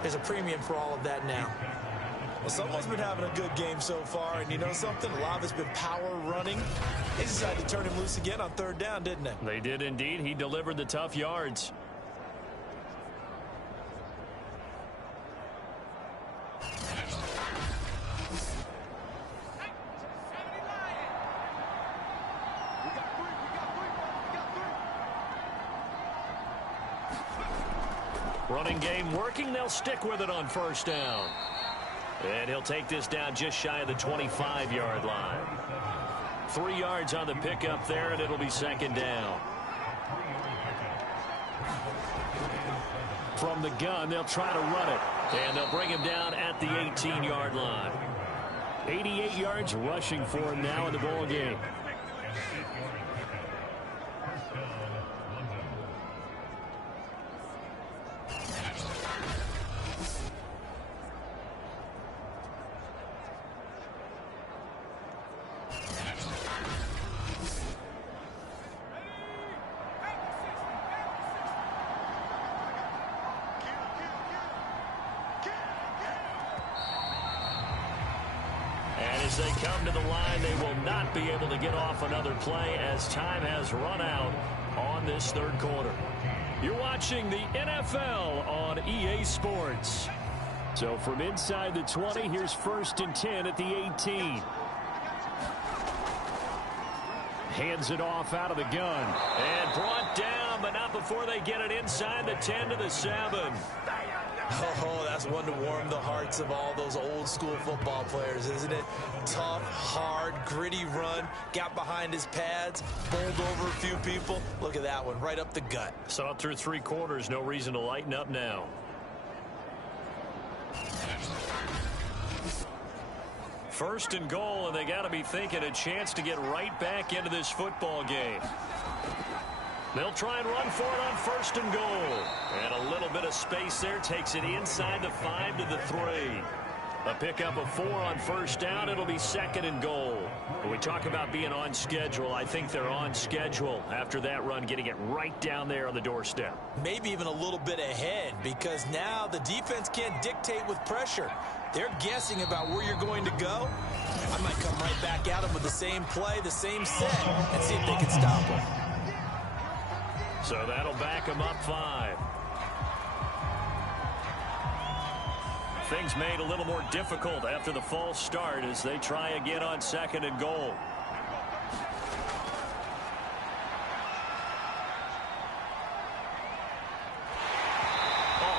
there's a premium for all of that now. Well, someone's been having a good game so far, and you know something? A lot of it's been power running. They decided to turn him loose again on 3rd down, didn't they? They did indeed. He delivered the tough yards. Running game working. They'll stick with it on 1st down. And he'll take this down just shy of the 25-yard line. 3 yards on the pickup there, and it'll be 2nd down. From the gun, they'll try to run it. And they'll bring him down at the 18-yard line. 88 yards rushing for him now in the ball game. As they come to the line, they will not be able to get off another play as time has run out on this 3rd quarter. You're watching the NFL on EA Sports. So from inside the 20, here's 1st and 10 at the 18. Hands it off out of the gun. And brought down, but not before they get it inside the 10 to the 7. Oh, that's one to warm the hearts of all those old school football players, isn't it? Tough, hard, gritty run, got behind his pads, bowled over a few people. Look at that one, right up the gut. Saw it through 3 quarters, no reason to lighten up now. First and goal, and they got to be thinking a chance to get right back into this football game. They'll try and run for it on 1st and goal. And a little bit of space there takes it inside the 5 to the 3. A pickup of 4 on 1st down. It'll be 2nd and goal. When we talk about being on schedule, I think they're on schedule after that run, getting it right down there on the doorstep. Maybe even a little bit ahead, because now the defense can't dictate with pressure. They're guessing about where you're going to go. I might come right back at them with the same play, the same set, and see if they can stop them. So that'll back them up 5. Things made a little more difficult after the false start as they try again on 2nd and goal.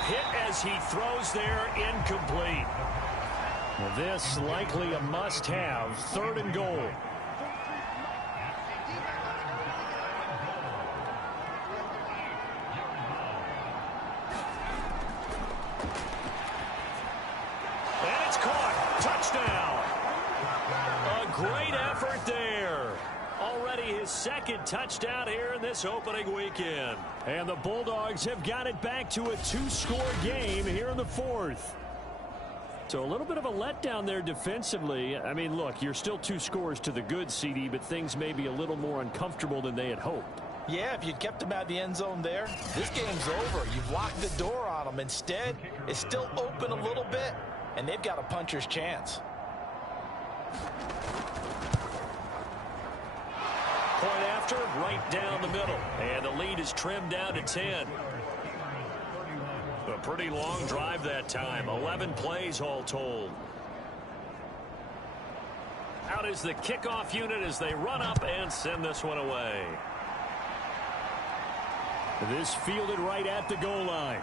Hit as he throws there, incomplete. Well, this likely a must-have, 3rd and goal. And it's caught. Touchdown. A great effort there. Already his 2nd touchdown here in this opening weekend. And the Bulldogs have got it back to a 2-score game here in the 4th. So a little bit of a letdown there defensively. I mean, look, you're still 2 scores to the good, CD, but things may be a little more uncomfortable than they had hoped. Yeah, if you'd kept them out of the end zone there, this game's over. You've locked the door on them. Instead, it's still open a little bit, and they've got a puncher's chance. Point after, right down the middle. And the lead is trimmed down to 10. A pretty long drive that time. 11 plays all told. Out is the kickoff unit as they run up and send this one away. This fielded right at the goal line.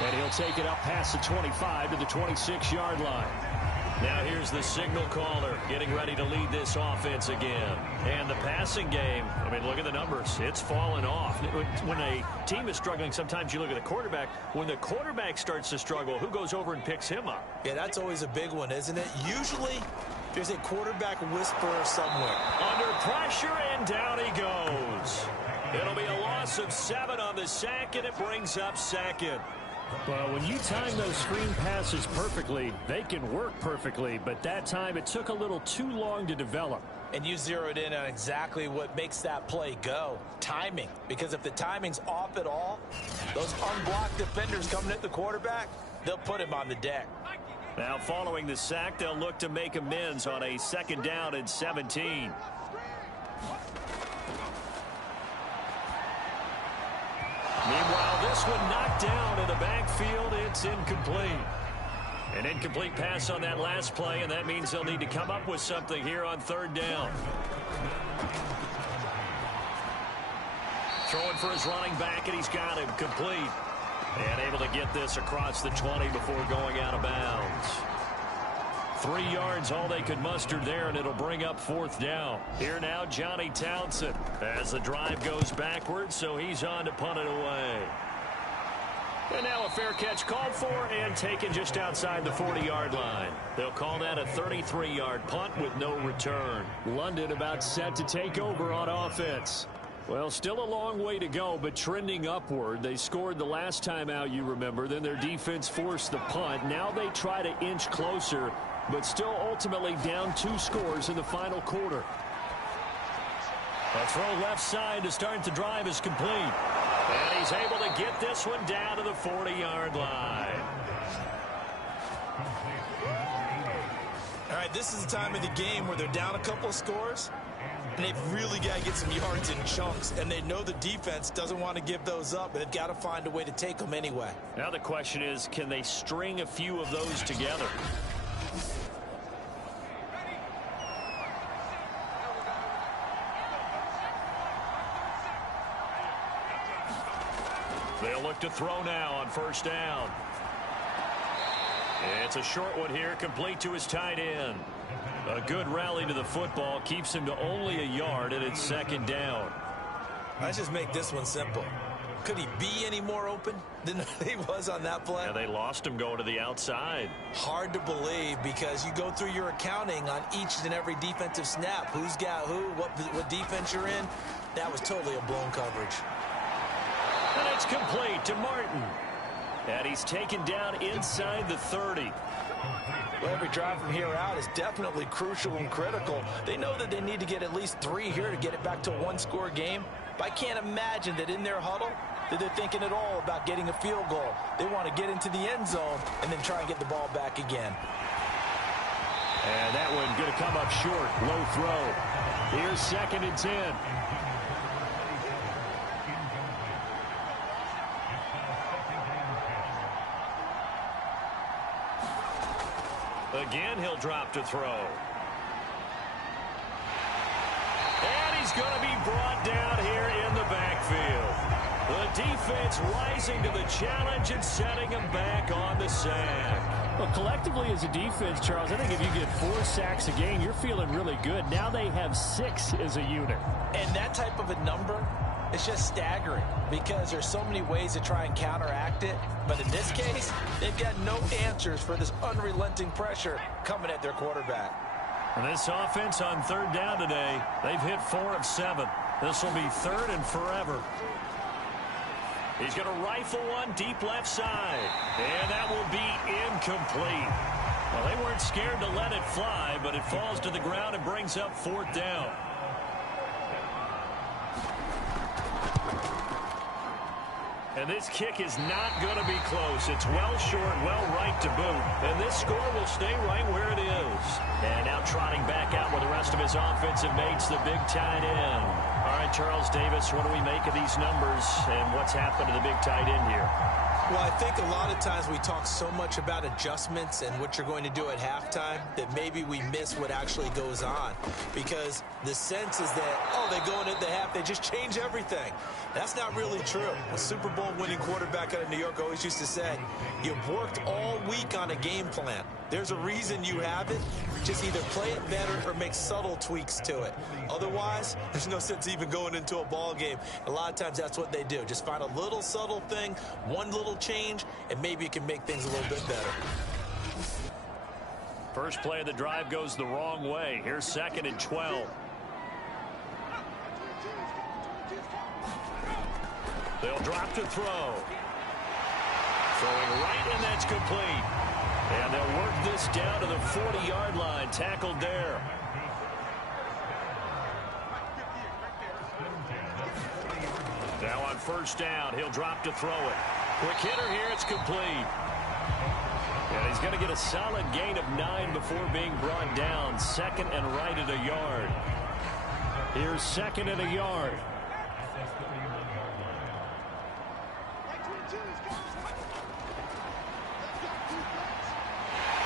And he'll take it up past the 25 to the 26-yard line. Now here's the signal caller getting ready to lead this offense again. And the passing game, I mean, look at the numbers. It's fallen off. When a team is struggling, sometimes you look at the quarterback. When the quarterback starts to struggle, who goes over and picks him up? Yeah, that's always a big one, isn't it? Usually, there's a quarterback whisperer somewhere. Under pressure, and down he goes. It'll be a loss of 7 on the sack, and it brings up 2nd. Well, when you time those screen passes perfectly, they can work perfectly. But that time, it took a little too long to develop. And you zeroed in on exactly what makes that play go. Timing. Because if the timing's off at all, those unblocked defenders coming at the quarterback, they'll put him on the deck. Now, following the sack, they'll look to make amends on a 2nd down and 17. Meanwhile, this one knocked down in the backfield. It's incomplete. An incomplete pass on that last play, and that means they'll need to come up with something here on 3rd down. Throwing for his running back, and he's got him complete. And able to get this across the 20 before going out of bounds. 3 yards, all they could muster there, and it'll bring up 4th down. Here now, Johnny Townsend, as the drive goes backwards, so he's on to punt it away. And now a fair catch called for and taken just outside the 40-yard line. They'll call that a 33-yard punt with no return. London about set to take over on offense. Well, still a long way to go, but trending upward. They scored the last time out, you remember. Then their defense forced the punt. Now they try to inch closer, but still ultimately down 2 scores in the final quarter. A throw left side to start the drive is complete. And he's able to get this one down to the 40-yard line. All right, this is the time of the game where they're down a couple of scores, and they've really got to get some yards in chunks, and they know the defense doesn't want to give those up, but they've got to find a way to take them anyway. Now the question is, can they string a few of those together? They'll look to throw now on 1st down. It's a short one here, complete to his tight end. A good rally to the football keeps him to only a yard, and it's 2nd down. Let's just make this one simple. Could he be any more open than he was on that play? Yeah, they lost him going to the outside. Hard to believe because you go through your accounting on each and every defensive snap. Who's got who, what defense you're in. That was totally a blown coverage. And it's complete to Martin. And he's taken down inside the 30. Well, every drive from here out is definitely crucial and critical. They know that they need to get at least 3 here to get it back to a 1-score game. But I can't imagine that in their huddle that they're thinking at all about getting a field goal. They want to get into the end zone and then try and get the ball back again. And that one going to come up short. Low throw. Here's 2nd and 10. Again, he'll drop to throw. And he's going to be brought down here in the backfield. The defense rising to the challenge and setting him back on the sack. Well, collectively as a defense, Charles, I think if you get 4 sacks a game, you're feeling really good. Now they have 6 as a unit. And that type of a number, it's just staggering because there's so many ways to try and counteract it. But in this case, they've got no answers for this unrelenting pressure coming at their quarterback. And this offense on 3rd down today, they've hit 4 of 7. This will be 3rd and forever. He's going to rifle one deep left side. And that will be incomplete. Well, they weren't scared to let it fly, but it falls to the ground and brings up 4th down. And this kick is not going to be close. It's well short, well right to boot. And this score will stay right where it is. And now trotting back out with the rest of his offensive mates, the big tight end. All right, Charles Davis, what do we make of these numbers and what's happened to the big tight end here? Well, I think a lot of times we talk so much about adjustments and what you're going to do at halftime that maybe we miss what actually goes on. Because the sense is that, oh, they go into the half, they just change everything. That's not really true. A Super Bowl winning quarterback out of New York always used to say, you've worked all week on a game plan. There's a reason you have it. Just either play it better or make subtle tweaks to it. Otherwise, there's no sense even going into a ball game. A lot of times that's what they do. Just find a little subtle thing, one little change, and maybe you can make things a little bit better. First play of the drive goes the wrong way. Here's 2nd and 12. They'll drop to throw. Throwing right, and that's complete. And they'll work this down to the 40-yard line. Tackled there. Now on 1st down, he'll drop to throw it. Quick hitter here, it's complete. And he's going to get a solid gain of 9 before being brought down. 2nd and right at a yard. Here's 2nd and a yard.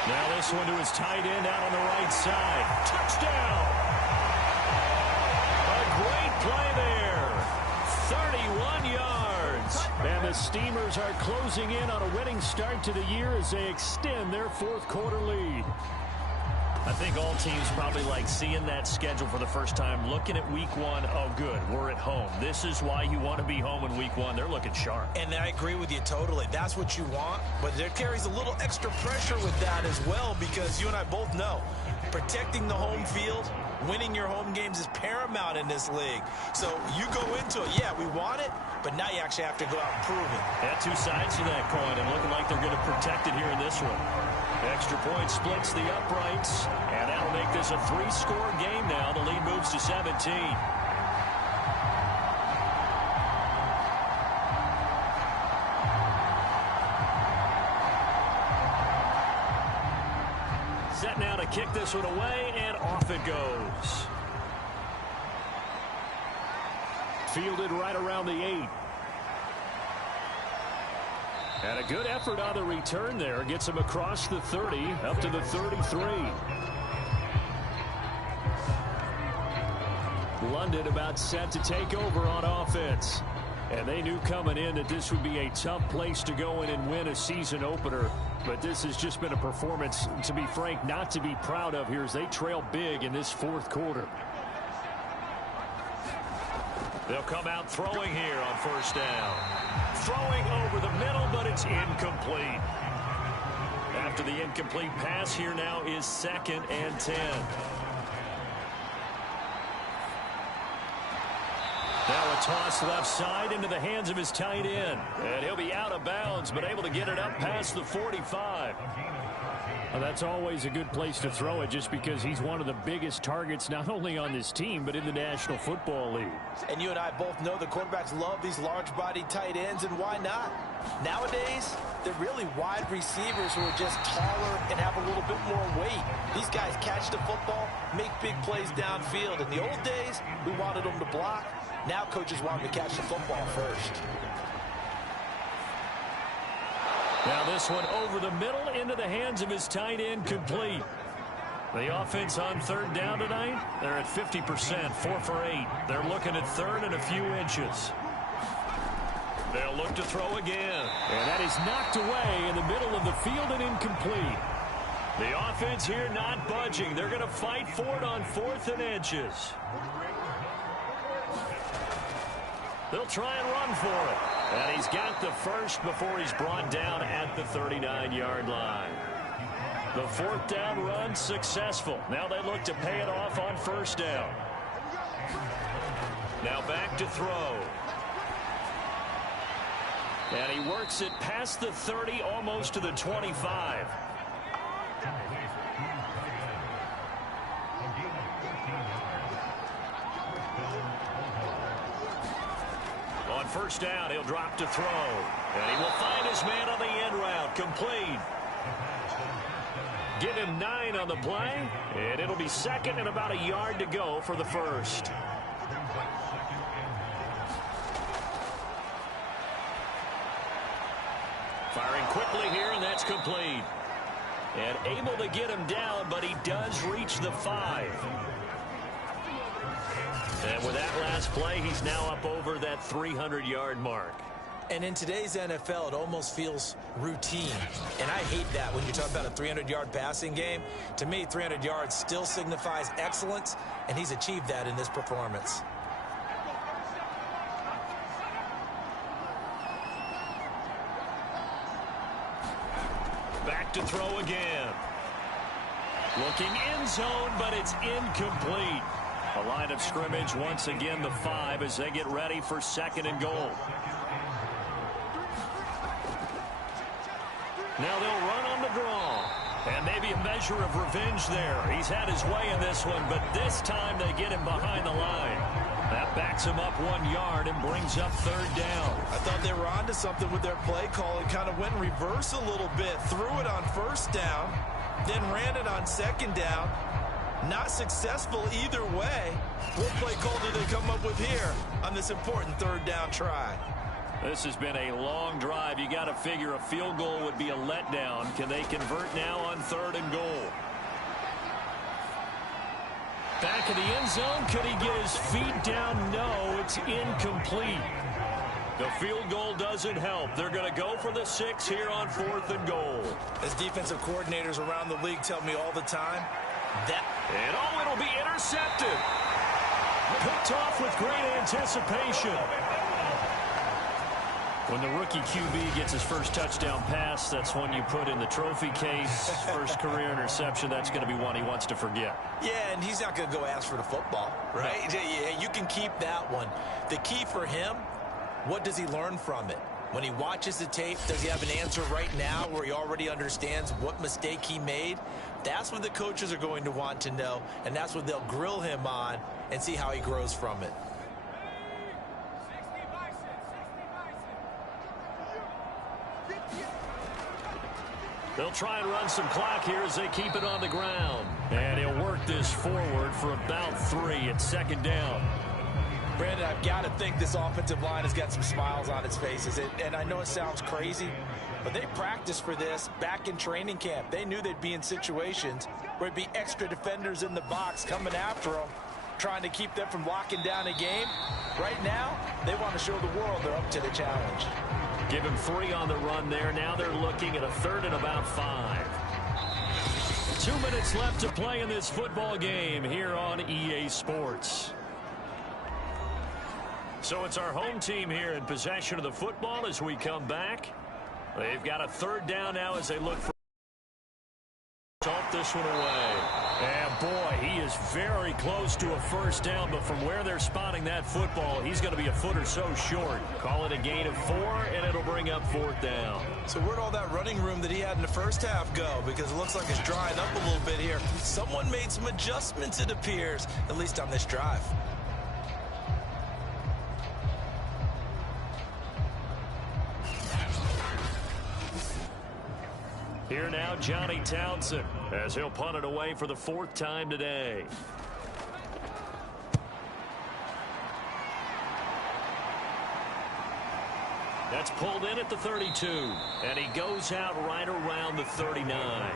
Now this one to his tight end out on the right side. Touchdown! A great play there. 31 yards. And the Steamers are closing in on a winning start to the year as they extend their 4th quarter lead. I think all teams probably like seeing that schedule for the first time, looking at week 1. Oh, good, we're at home. This is why you want to be home in week 1. They're looking sharp. And I agree with you totally. That's what you want. But there carries a little extra pressure with that as well because you and I both know protecting the home field, winning your home games is paramount in this league. So you go into it, yeah, we want it, but now you actually have to go out and prove it. Yeah, 2 sides to that coin, and looking like they're going to protect it here in this one. Extra point splits the uprights, and that'll make this a 3-score game now. The lead moves to 17. Set now to kick this one away, and off it goes. Fielded right around the 8. And a good effort on the return there. Gets him across the 30, up to the 33. London about set to take over on offense. And they knew coming in that this would be a tough place to go in and win a season opener. But this has just been a performance, to be frank, not to be proud of here as they trail big in this 4th quarter. They'll come out throwing here on 1st down. Throwing over the middle, but it's incomplete. After the incomplete pass, here now is 2nd and 10. Now a toss left side into the hands of his tight end. And he'll be out of bounds, but able to get it up past the 45. Well, that's always a good place to throw it just because he's one of the biggest targets not only on this team but in the National Football League. And you and I both know the quarterbacks love these large-bodied tight ends, and why not? Nowadays, they're really wide receivers who are just taller and have a little bit more weight. These guys catch the football, make big plays downfield. In the old days, we wanted them to block. Now coaches want them to catch the football first. Now this one over the middle into the hands of his tight end, complete. The offense on third down tonight, they're at 50%, 4 for 8. They're looking at third and a few inches. They'll look to throw again. And that is knocked away in the middle of the field and incomplete. The offense here not budging. They're going to fight for it on 4th and inches. They'll try and run for it. And he's got the first before he's brought down at the 39-yard line. The 4th down run successful. Now they look to pay it off on 1st down. Now back to throw. And he works it past the 30, almost to the 25. On 1st down, he'll drop to throw. And he will find his man on the end route, complete. Give him 9 on the play, and it'll be 2nd and about a yard to go for the 1st. Firing quickly here, and that's complete. And able to get him down, but he does reach the 5. And with that last play, he's now up over that 300-yard mark. And in today's NFL, it almost feels routine. And I hate that when you talk about a 300-yard passing game. To me, 300 yards still signifies excellence, and he's achieved that in this performance. Back to throw again. Looking end zone, but it's incomplete. A line of scrimmage, once again, the 5 as they get ready for 2nd and goal. Now they'll run on the draw. And maybe a measure of revenge there. He's had his way in this one, but this time they get him behind the line. That backs him up 1 yard and brings up 3rd down. I thought they were onto something with their play call and kind of went in reverse a little bit. Threw it on 1st down, then ran it on 2nd down. Not successful either way. What play call do they come up with here on this important 3rd down try? This has been a long drive. You got to figure a field goal would be a letdown. Can they convert now on 3rd and goal? Back in the end zone. Could he get his feet down? No, it's incomplete. The field goal doesn't help. They're going to go for the 6 here on 4th and goal. As defensive coordinators around the league tell me all the time, and it'll be intercepted. Picked off with great anticipation. When the rookie QB gets his first touchdown pass, that's one you put in the trophy case. First career interception, that's going to be one he wants to forget. Yeah, and he's not going to go ask for the football, right? Yeah, you can keep that one. The key for him, what does he learn from it? When he watches the tape, does he have an answer right now where he already understands what mistake he made? That's what the coaches are going to want to know, and that's what they'll grill him on and see how he grows from it. They'll try and run some clock here as they keep it on the ground. And he'll work this forward for about 3 at 2nd down. Brandon, I've got to think this offensive line has got some smiles on its faces. And I know it sounds crazy, but they practiced for this back in training camp. They knew they'd be in situations where it'd be extra defenders in the box coming after them, trying to keep them from locking down a game. Right now, they want to show the world they're up to the challenge. Give him 3 on the run there. Now they're looking at a 3rd and about 5. 2 minutes left to play in this football game here on EA Sports. So it's our home team here in possession of the football as we come back. They've got a 3rd down now as they look for this one away. And boy, he is very close to a 1st down, but from where they're spotting that football, he's going to be a foot or so short. Call it a gain of 4, and it'll bring up 4th down. So where'd all that running room that he had in the first half go? Because it looks like it's drying up a little bit here. Someone made some adjustments, it appears, at least on this drive. Here now, Johnny Townsend, as he'll punt it away for the 4th time today. That's pulled in at the 32. And he goes out right around the 39.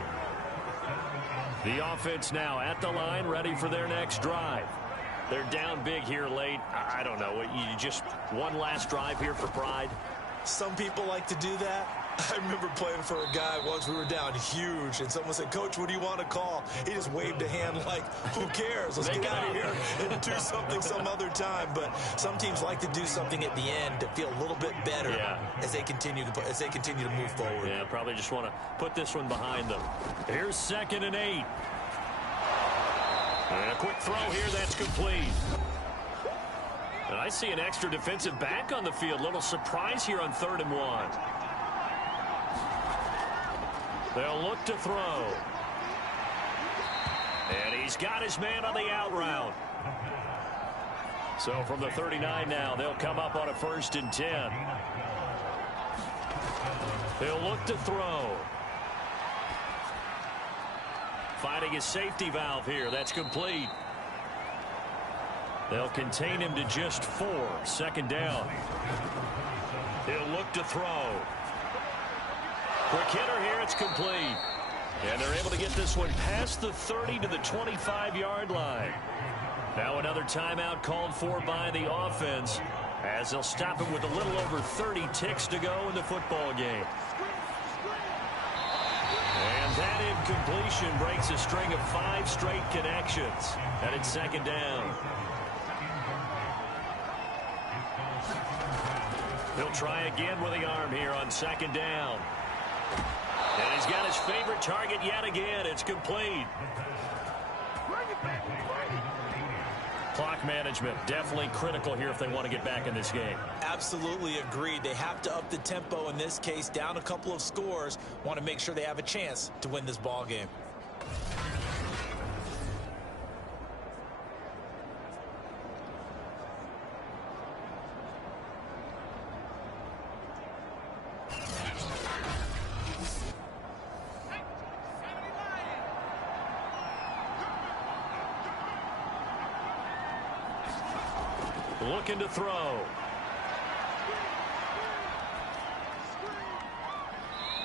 The offense now at the line, ready for their next drive. They're down big here late. I don't know. You just one last drive here for pride? Some people like to do that. I remember playing for a guy once. We were down huge, and someone said, "Coach, what do you want to call?" He just waved a hand like, "Who cares? Let's get out of here and do something some other time." But some teams like to do something at the end to feel a little bit better as they continue to move forward. Yeah, probably just want to put this one behind them. Here's 2nd and 8. And a quick throw here, that's complete. And I see an extra defensive back on the field. Little surprise here on 3rd and 1. They'll look to throw. And he's got his man on the out route. So from the 39 now, they'll come up on a 1st and 10. They'll look to throw. Finding his safety valve here. That's complete. They'll contain him to just 4. 2nd down. He'll look to throw. Quick hitter here. It's complete. And they're able to get this one past the 30 to the 25-yard line. Now another timeout called for by the offense as they'll stop him with a little over 30 ticks to go in the football game. And that incompletion breaks a string of 5 straight connections. And it's 2nd down. He'll try again with the arm here on 2nd down. And he's got his favorite target yet again. It's complete. Clock management definitely critical here if they want to get back in this game. Absolutely agreed. They have to up the tempo in this case, down a couple of scores. Want to make sure they have a chance to win this ball game. Looking to throw.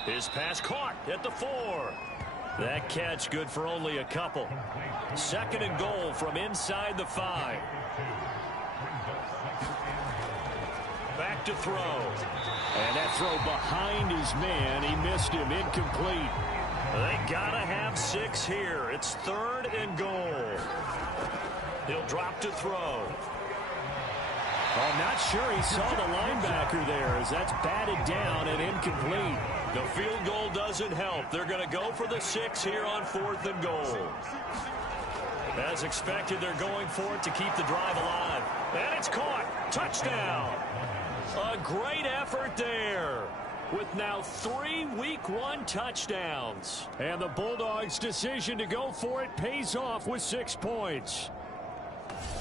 His pass caught at the 4. That catch good for only a couple. 2nd and goal from inside the 5. Back to throw. And that throw behind his man. He missed him. Incomplete. They gotta have 6 here. It's 3rd and goal. He'll drop to throw. I'm not sure he saw the linebacker there as that's batted down and incomplete. The field goal doesn't help. They're going to go for the 6 here on 4th and goal. As expected, they're going for it to keep the drive alive. And it's caught. Touchdown. A great effort there with now 3 Week 1 touchdowns. And the Bulldogs' decision to go for it pays off with 6 points.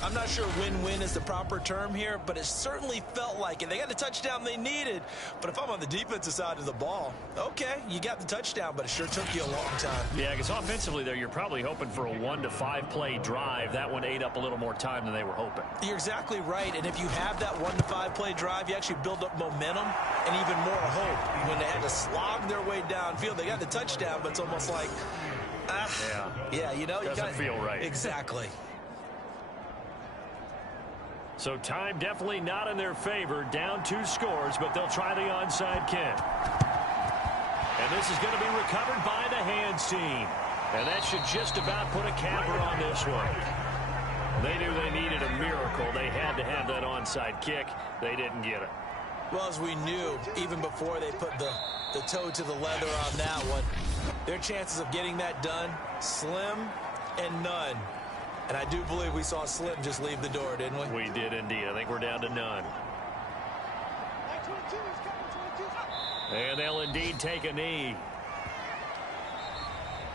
I'm not sure win-win is the proper term here, but it certainly felt like it. They got the touchdown they needed, but if I'm on the defensive side of the ball, okay, you got the touchdown, but it sure took you a long time. Yeah, because offensively there, you're probably hoping for a 1 to 5 play drive. That one ate up a little more time than they were hoping. You're exactly right, and if you have that 1 to 5 play drive, you actually build up momentum and even more hope. When they had to slog their way downfield, they got the touchdown, but it's almost like, yeah, you know, doesn't feel right. Exactly. So time definitely not in their favor. Down 2 scores, but they'll try the onside kick. And this is going to be recovered by the hands team. And that should just about put a capper on this one. They knew they needed a miracle. They had to have that onside kick. They didn't get it. Well, as we knew, even before they put the toe to the leather on that one, their chances of getting that done, slim and none. And I do believe we saw Slim just leave the door, didn't we? We did indeed. I think we're down to none. And they'll indeed take a knee.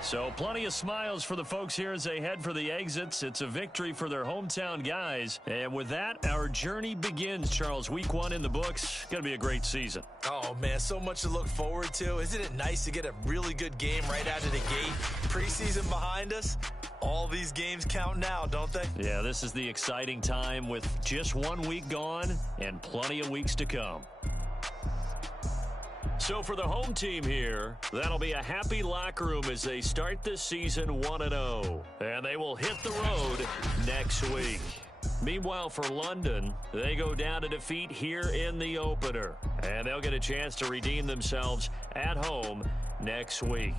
So plenty of smiles for the folks here as they head for the exits. It's a victory for their hometown guys. And with that, our journey begins, Charles. Week 1 in the books. Going to be a great season. Oh, man, so much to look forward to. Isn't it nice to get a really good game right out of the gate? Preseason behind us. All these games count now, don't they? Yeah, this is the exciting time with just 1 week gone and plenty of weeks to come. So for the home team here, that'll be a happy locker room as they start this season 1-0. And they will hit the road next week. Meanwhile, for London, they go down to defeat here in the opener. And they'll get a chance to redeem themselves at home next week.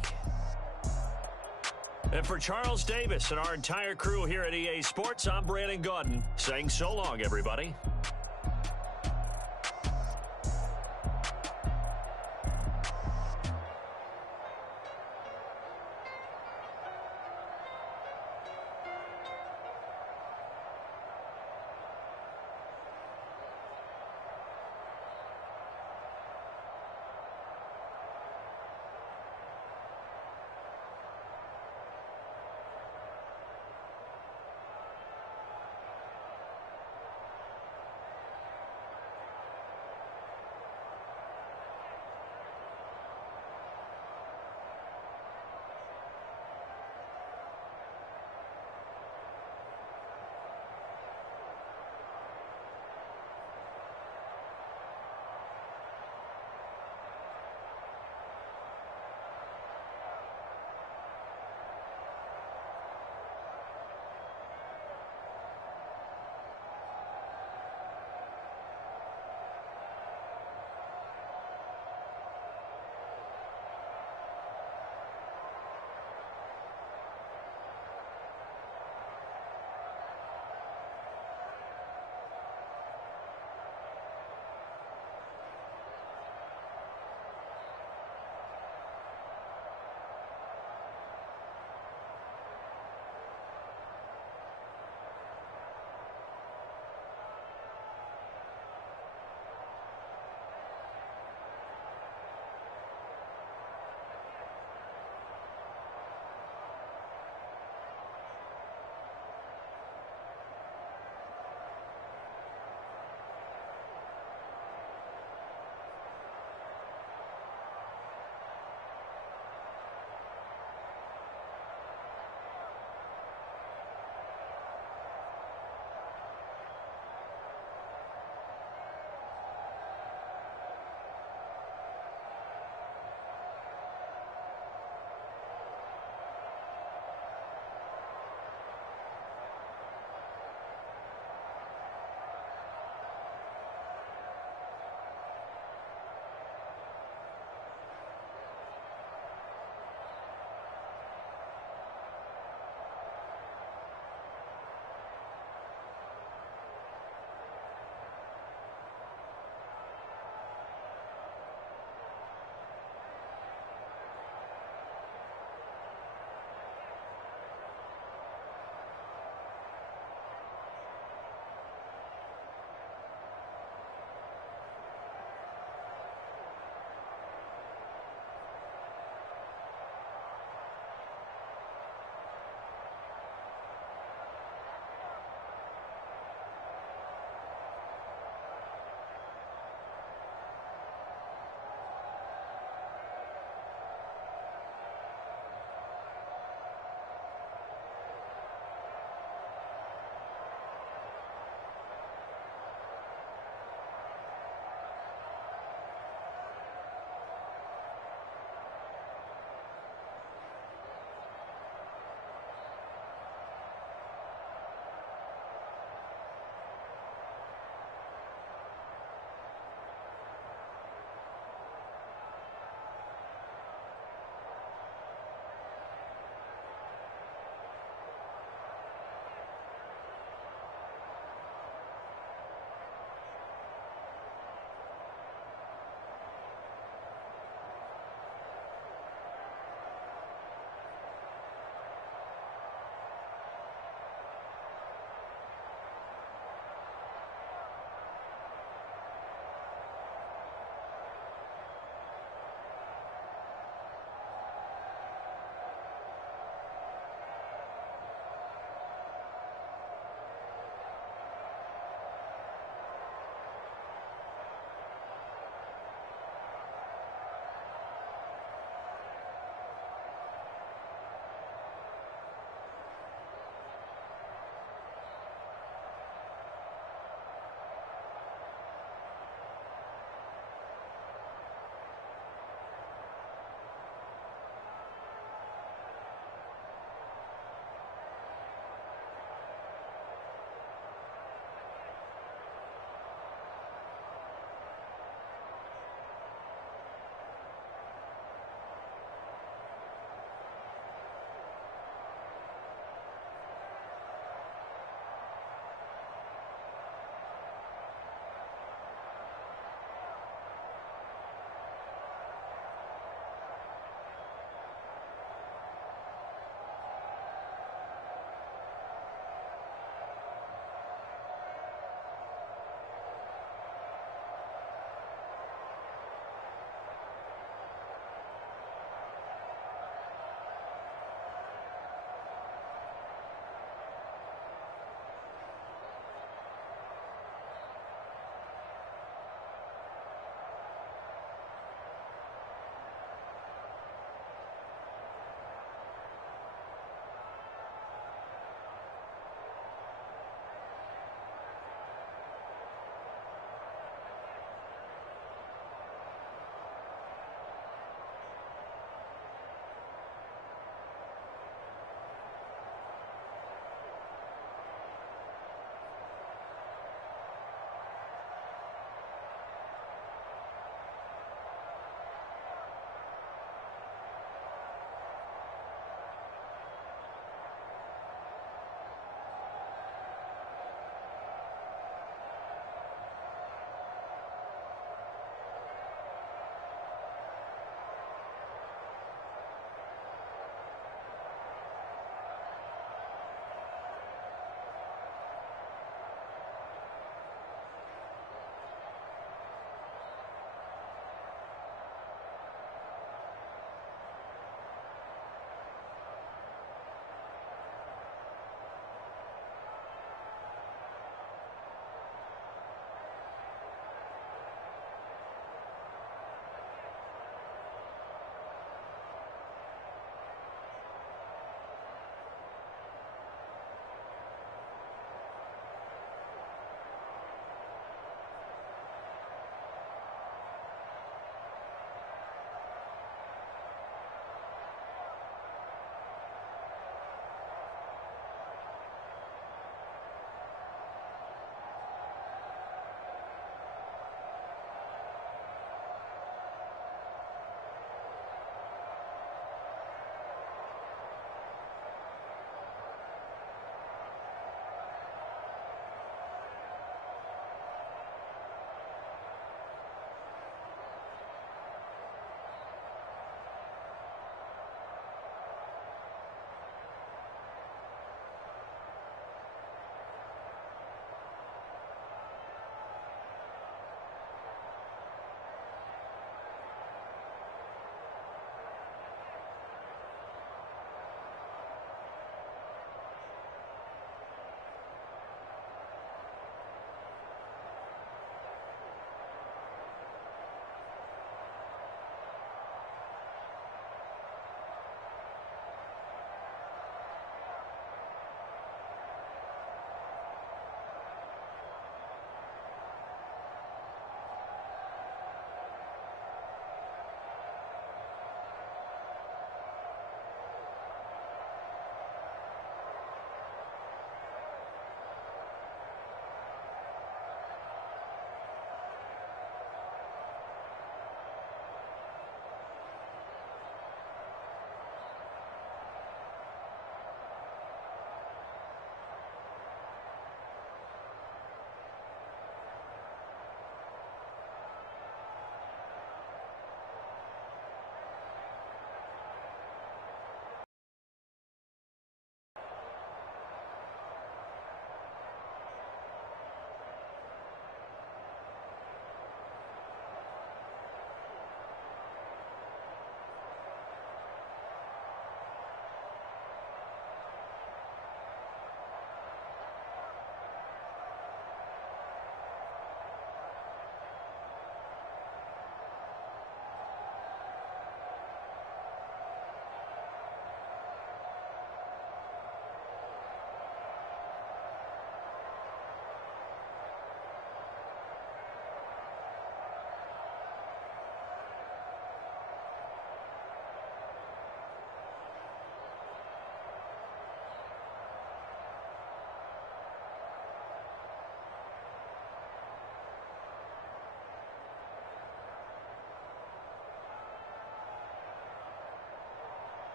And for Charles Davis and our entire crew here at EA Sports, I'm Brandon Gaudin saying so long, everybody.